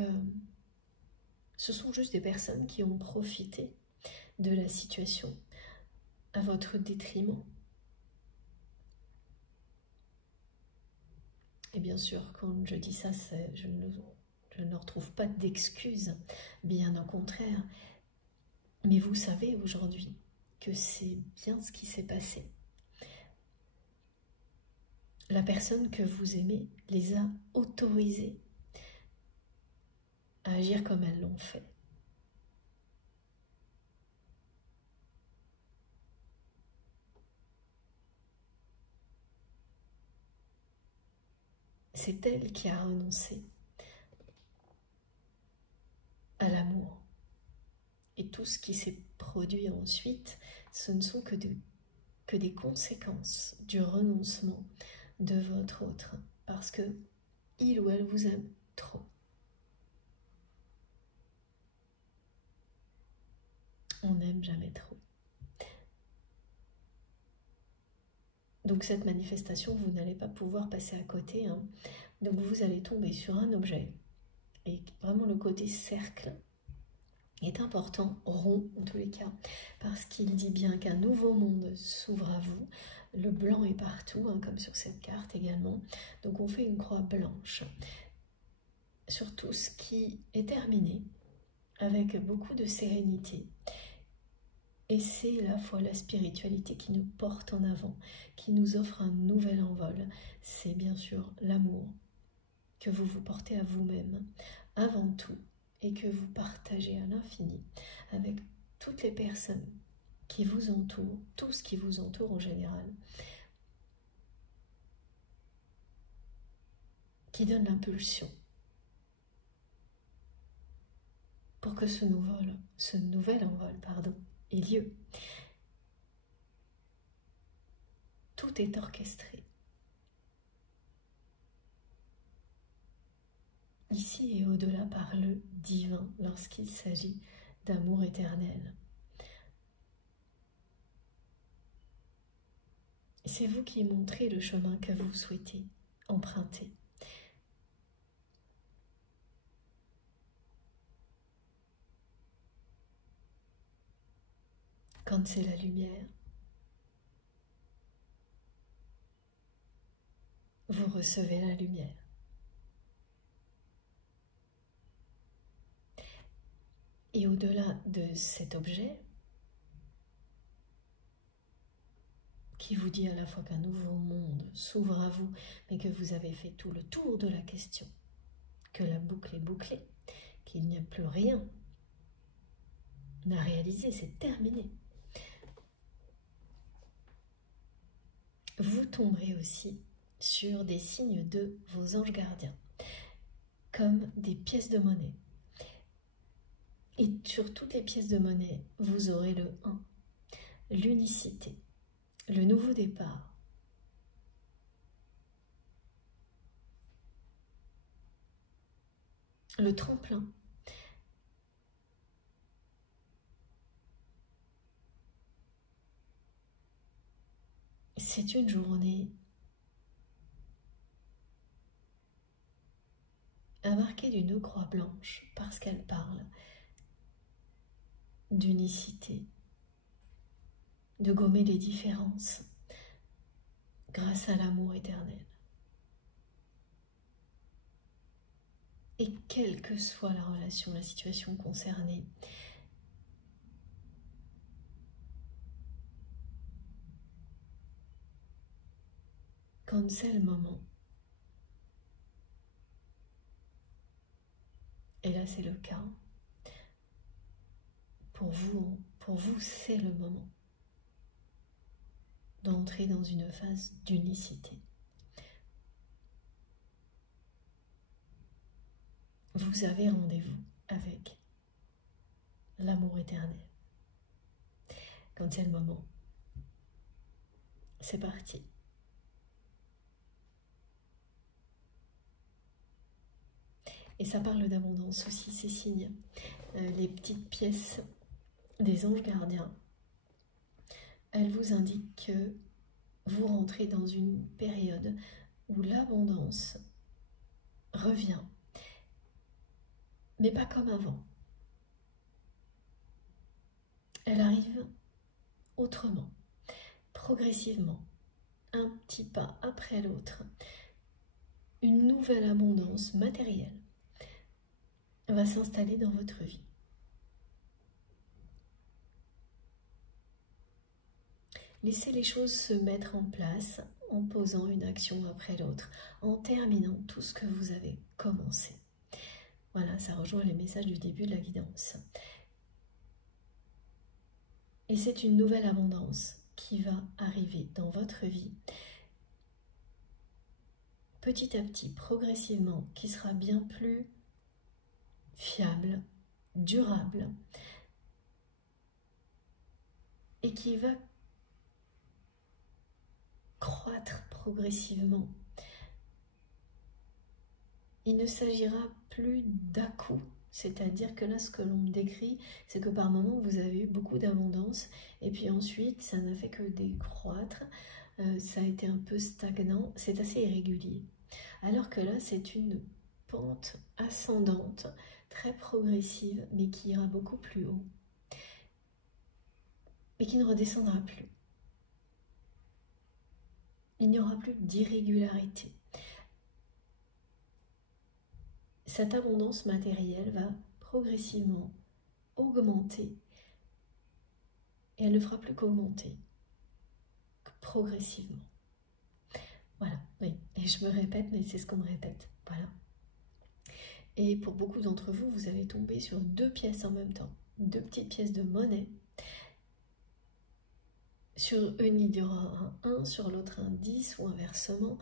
ce sont juste des personnes qui ont profité de la situation à votre détriment. Et bien sûr, quand je dis ça, je ne retrouve pas d'excuses, bien au contraire. Mais vous savez aujourd'hui que c'est bien ce qui s'est passé. La personne que vous aimez les a autorisés à agir comme elles l'ont fait. C'est elle qui a renoncé à l'amour. Et tout ce qui s'est produit ensuite, ce ne sont que des conséquences du renoncement de votre autre. Parce que il ou elle vous aime trop. On n'aime jamais trop. Donc cette manifestation, vous n'allez pas pouvoir passer à côté, hein. Donc vous allez tomber sur un objet. Et vraiment le côté cercle est important, rond en tous les cas, parce qu'il dit bien qu'un nouveau monde s'ouvre à vous. Le blanc est partout, hein, comme sur cette carte également. Donc on fait une croix blanche sur tout ce qui est terminé, avec beaucoup de sérénité. Et c'est la foi, la spiritualité qui nous porte en avant, qui nous offre un nouvel envol. C'est bien sûr l'amour que vous vous portez à vous-même avant tout et que vous partagez à l'infini avec toutes les personnes qui vous entourent, tout ce qui vous entoure en général, qui donne l'impulsion pour que ce nouvel envol, ait lieu. Tout est orchestré. Ici et au-delà par le divin lorsqu'il s'agit d'amour éternel. C'est vous qui montrez le chemin que vous souhaitez emprunter. Quand c'est la lumière, vous recevez la lumière. Et au-delà de cet objet, qui vous dit à la fois qu'un nouveau monde s'ouvre à vous, mais que vous avez fait tout le tour de la question, que la boucle est bouclée, qu'il n'y a plus rien à réaliser, c'est terminé. Vous tomberez aussi sur des signes de vos anges gardiens, comme des pièces de monnaie. Et sur toutes les pièces de monnaie, vous aurez le 1, l'unicité, le nouveau départ, le tremplin, c'est une journée à marquer d'une croix blanche parce qu'elle parle d'unicité, de gommer les différences grâce à l'amour éternel. Et quelle que soit la relation, la situation concernée, quand c'est le moment, et là c'est le cas, pour vous c'est le moment d'entrer dans une phase d'unicité. Vous avez rendez-vous avec l'amour éternel. Quand c'est le moment, c'est parti. Et ça parle d'abondance aussi, ces signes. Les petites pièces des anges gardiens, elles vous indiquent que vous rentrez dans une période où l'abondance revient, mais pas comme avant. Elle arrive autrement, progressivement, un petit pas après l'autre. Une nouvelle abondance matérielle va s'installer dans votre vie. Laissez les choses se mettre en place en posant une action après l'autre, en terminant tout ce que vous avez commencé. Voilà, ça rejoint les messages du début de la guidance. Et c'est une nouvelle abondance qui va arriver dans votre vie, petit à petit, progressivement, qui sera bien plus fiable, durable, et qui va croître progressivement. Il ne s'agira plus d'à-coup, c'est-à-dire que là, ce que l'on me décrit, c'est que par moment, vous avez eu beaucoup d'abondance, et puis ensuite, ça n'a fait que décroître, ça a été un peu stagnant, c'est assez irrégulier. Alors que là, c'est une pente ascendante, très progressive, mais qui ira beaucoup plus haut, et qui ne redescendra plus. Il n'y aura plus d'irrégularité. Cette abondance matérielle va progressivement augmenter, et elle ne fera plus qu'augmenter, progressivement. Voilà, oui, et je me répète, mais c'est ce qu'on me répète, voilà. Et pour beaucoup d'entre vous, vous allez tomber sur 2 pièces en même temps, 2 petites pièces de monnaie. Sur une, il y aura un 1, sur l'autre un 10 ou inversement.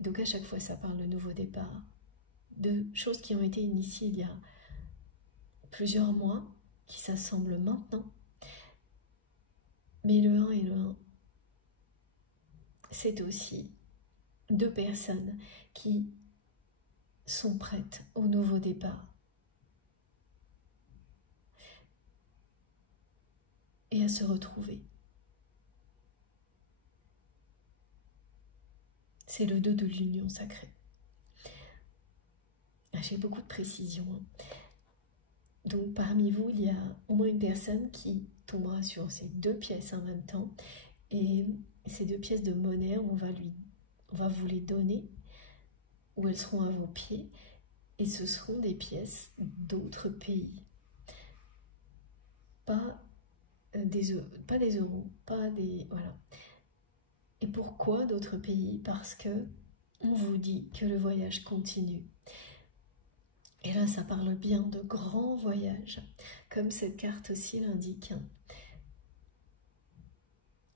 Donc à chaque fois, ça parle de nouveau départ, de choses qui ont été initiées il y a plusieurs mois, qui s'assemblent maintenant. Mais le 1 et le 1, c'est aussi 2 personnes qui sont prêtes au nouveau départ. Et à se retrouver. C'est le 2 de l'union sacrée. J'ai beaucoup de précisions. Donc parmi vous, il y a au moins une personne qui tombera sur ces 2 pièces en même temps. Et ces 2 pièces de monnaie, on va vous les donner, ou elles seront à vos pieds, et ce seront des pièces d'autres pays. Pas des euros, pas des... Voilà. Et pourquoi d'autres pays? Parce que on vous dit que le voyage continue. Et là, ça parle bien de grands voyages, comme cette carte aussi l'indique.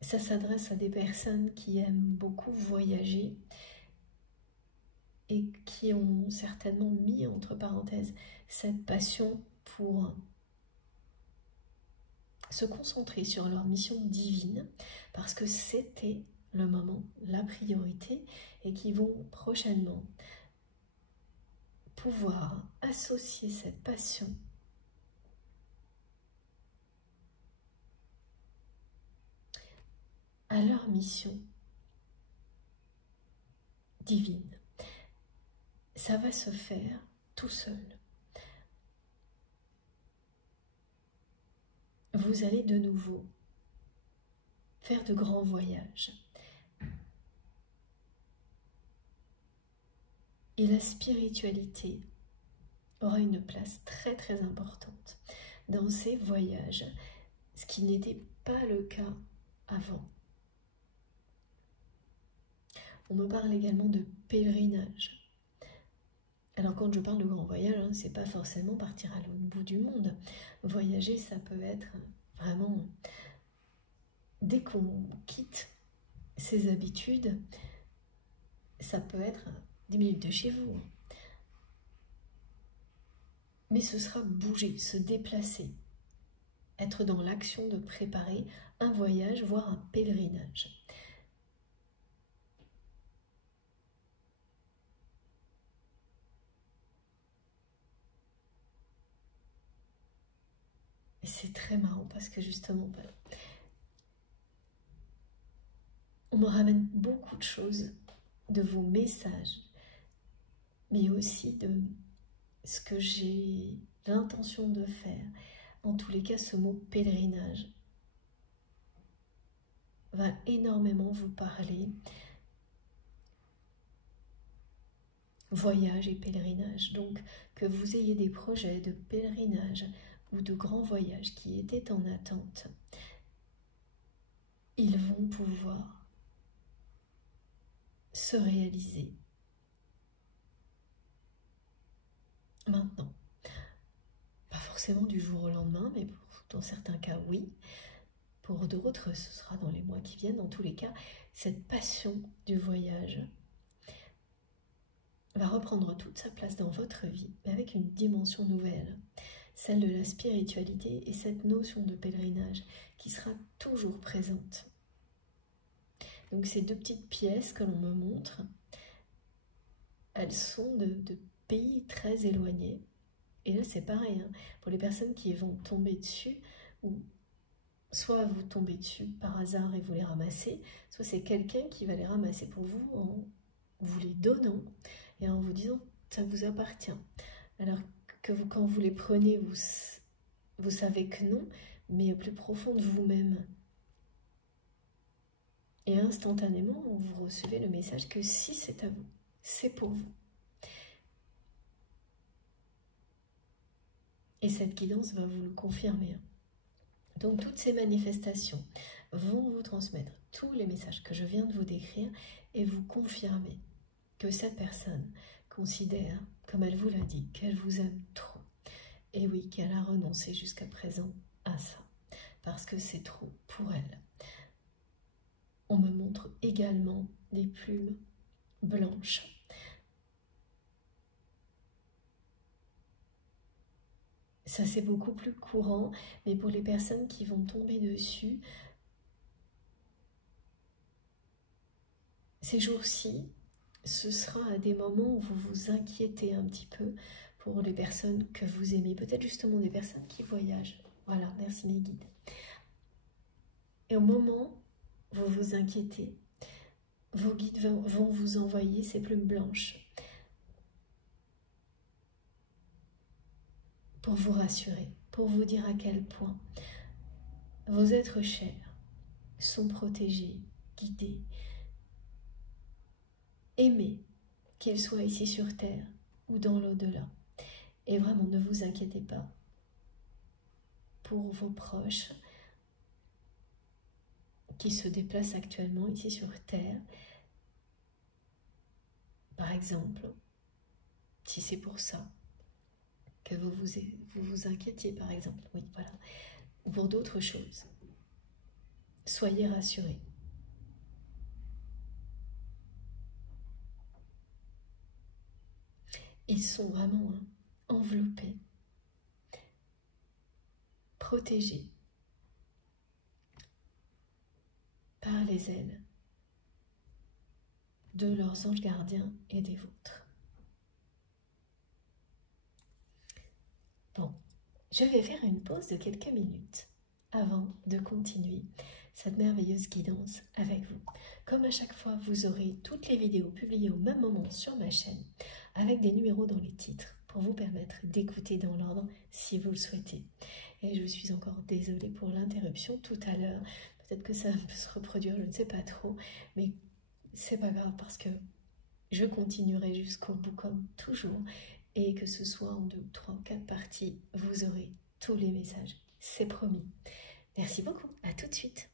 Ça s'adresse à des personnes qui aiment beaucoup voyager et qui ont certainement mis entre parenthèses cette passion pour se concentrer sur leur mission divine, parce que c'était le moment, la priorité, et qui vont prochainement pouvoir associer cette passion à leur mission divine. Ça va se faire tout seul. Vous allez de nouveau faire de grands voyages. Et la spiritualité aura une place très très importante dans ces voyages, ce qui n'était pas le cas avant. On me parle également de pèlerinage. Alors quand je parle de grand voyage, hein, c'est pas forcément partir à l'autre bout du monde. Voyager, ça peut être vraiment dès qu'on quitte ses habitudes, ça peut être 10 minutes de chez vous. Mais ce sera bouger, se déplacer, être dans l'action de préparer un voyage, voire un pèlerinage. Et c'est très marrant parce que justement, on me ramène beaucoup de choses de vos messages, mais aussi de ce que j'ai l'intention de faire. En tous les cas, ce mot pèlerinage va énormément vous parler. Voyage et pèlerinage. Donc, que vous ayez des projets de pèlerinage ou de grands voyages qui étaient en attente, ils vont pouvoir se réaliser maintenant. Pas forcément du jour au lendemain, mais dans certains cas, oui. Pour d'autres, ce sera dans les mois qui viennent. En tous les cas, cette passion du voyage va reprendre toute sa place dans votre vie, mais avec une dimension nouvelle, celle de la spiritualité et cette notion de pèlerinage qui sera toujours présente. Donc ces 2 petites pièces que l'on me montre, elles sont de pays très éloignés. Et là c'est pareil, hein, pour les personnes qui vont tomber dessus, ou soit vous tombez dessus par hasard et vous les ramassez, soit c'est quelqu'un qui va les ramasser pour vous en vous les donnant et en vous disant ça vous appartient. Alors que quand vous les prenez, vous savez que non, mais au plus profond de vous-même. Et instantanément, vous recevez le message que si c'est à vous, c'est pour vous. Et cette guidance va vous le confirmer. Donc toutes ces manifestations vont vous transmettre tous les messages que je viens de vous décrire et vous confirmer que cette personne considère, comme elle vous l'a dit, qu'elle vous aime trop. Et oui, qu'elle a renoncé jusqu'à présent à ça, parce que c'est trop pour elle. On me montre également des plumes blanches. Ça, c'est beaucoup plus courant, mais pour les personnes qui vont tomber dessus, ces jours-ci, ce sera à des moments où vous vous inquiétez un petit peu pour les personnes que vous aimez. Peut-être justement des personnes qui voyagent. Voilà, merci mes guides. Et au moment où vous vous inquiétez, vos guides vont vous envoyer ces plumes blanches pour vous rassurer, pour vous dire à quel point Vos êtres chers sont protégés, guidés, aimés, qu'ils soient ici sur Terre ou dans l'au-delà. Et vraiment, ne vous inquiétez pas pour vos proches qui se déplacent actuellement ici sur Terre. Par exemple, si c'est pour ça que vous vous inquiétiez, par exemple, oui, voilà, ou pour d'autres choses, soyez rassurés. Ils sont vraiment enveloppés, protégés par les ailes de leurs anges gardiens et des vôtres. Bon, je vais faire une pause de quelques minutes avant de continuer cette merveilleuse guidance avec vous. Comme à chaque fois, vous aurez toutes les vidéos publiées au même moment sur ma chaîne avec des numéros dans les titres pour vous permettre d'écouter dans l'ordre si vous le souhaitez. Et je suis encore désolée pour l'interruption tout à l'heure. Peut-être que ça peut se reproduire, je ne sais pas trop, mais c'est pas grave parce que je continuerai jusqu'au bout comme toujours. Et que ce soit en 2, 3 ou 4 parties, vous aurez tous les messages. C'est promis. Merci beaucoup. À tout de suite.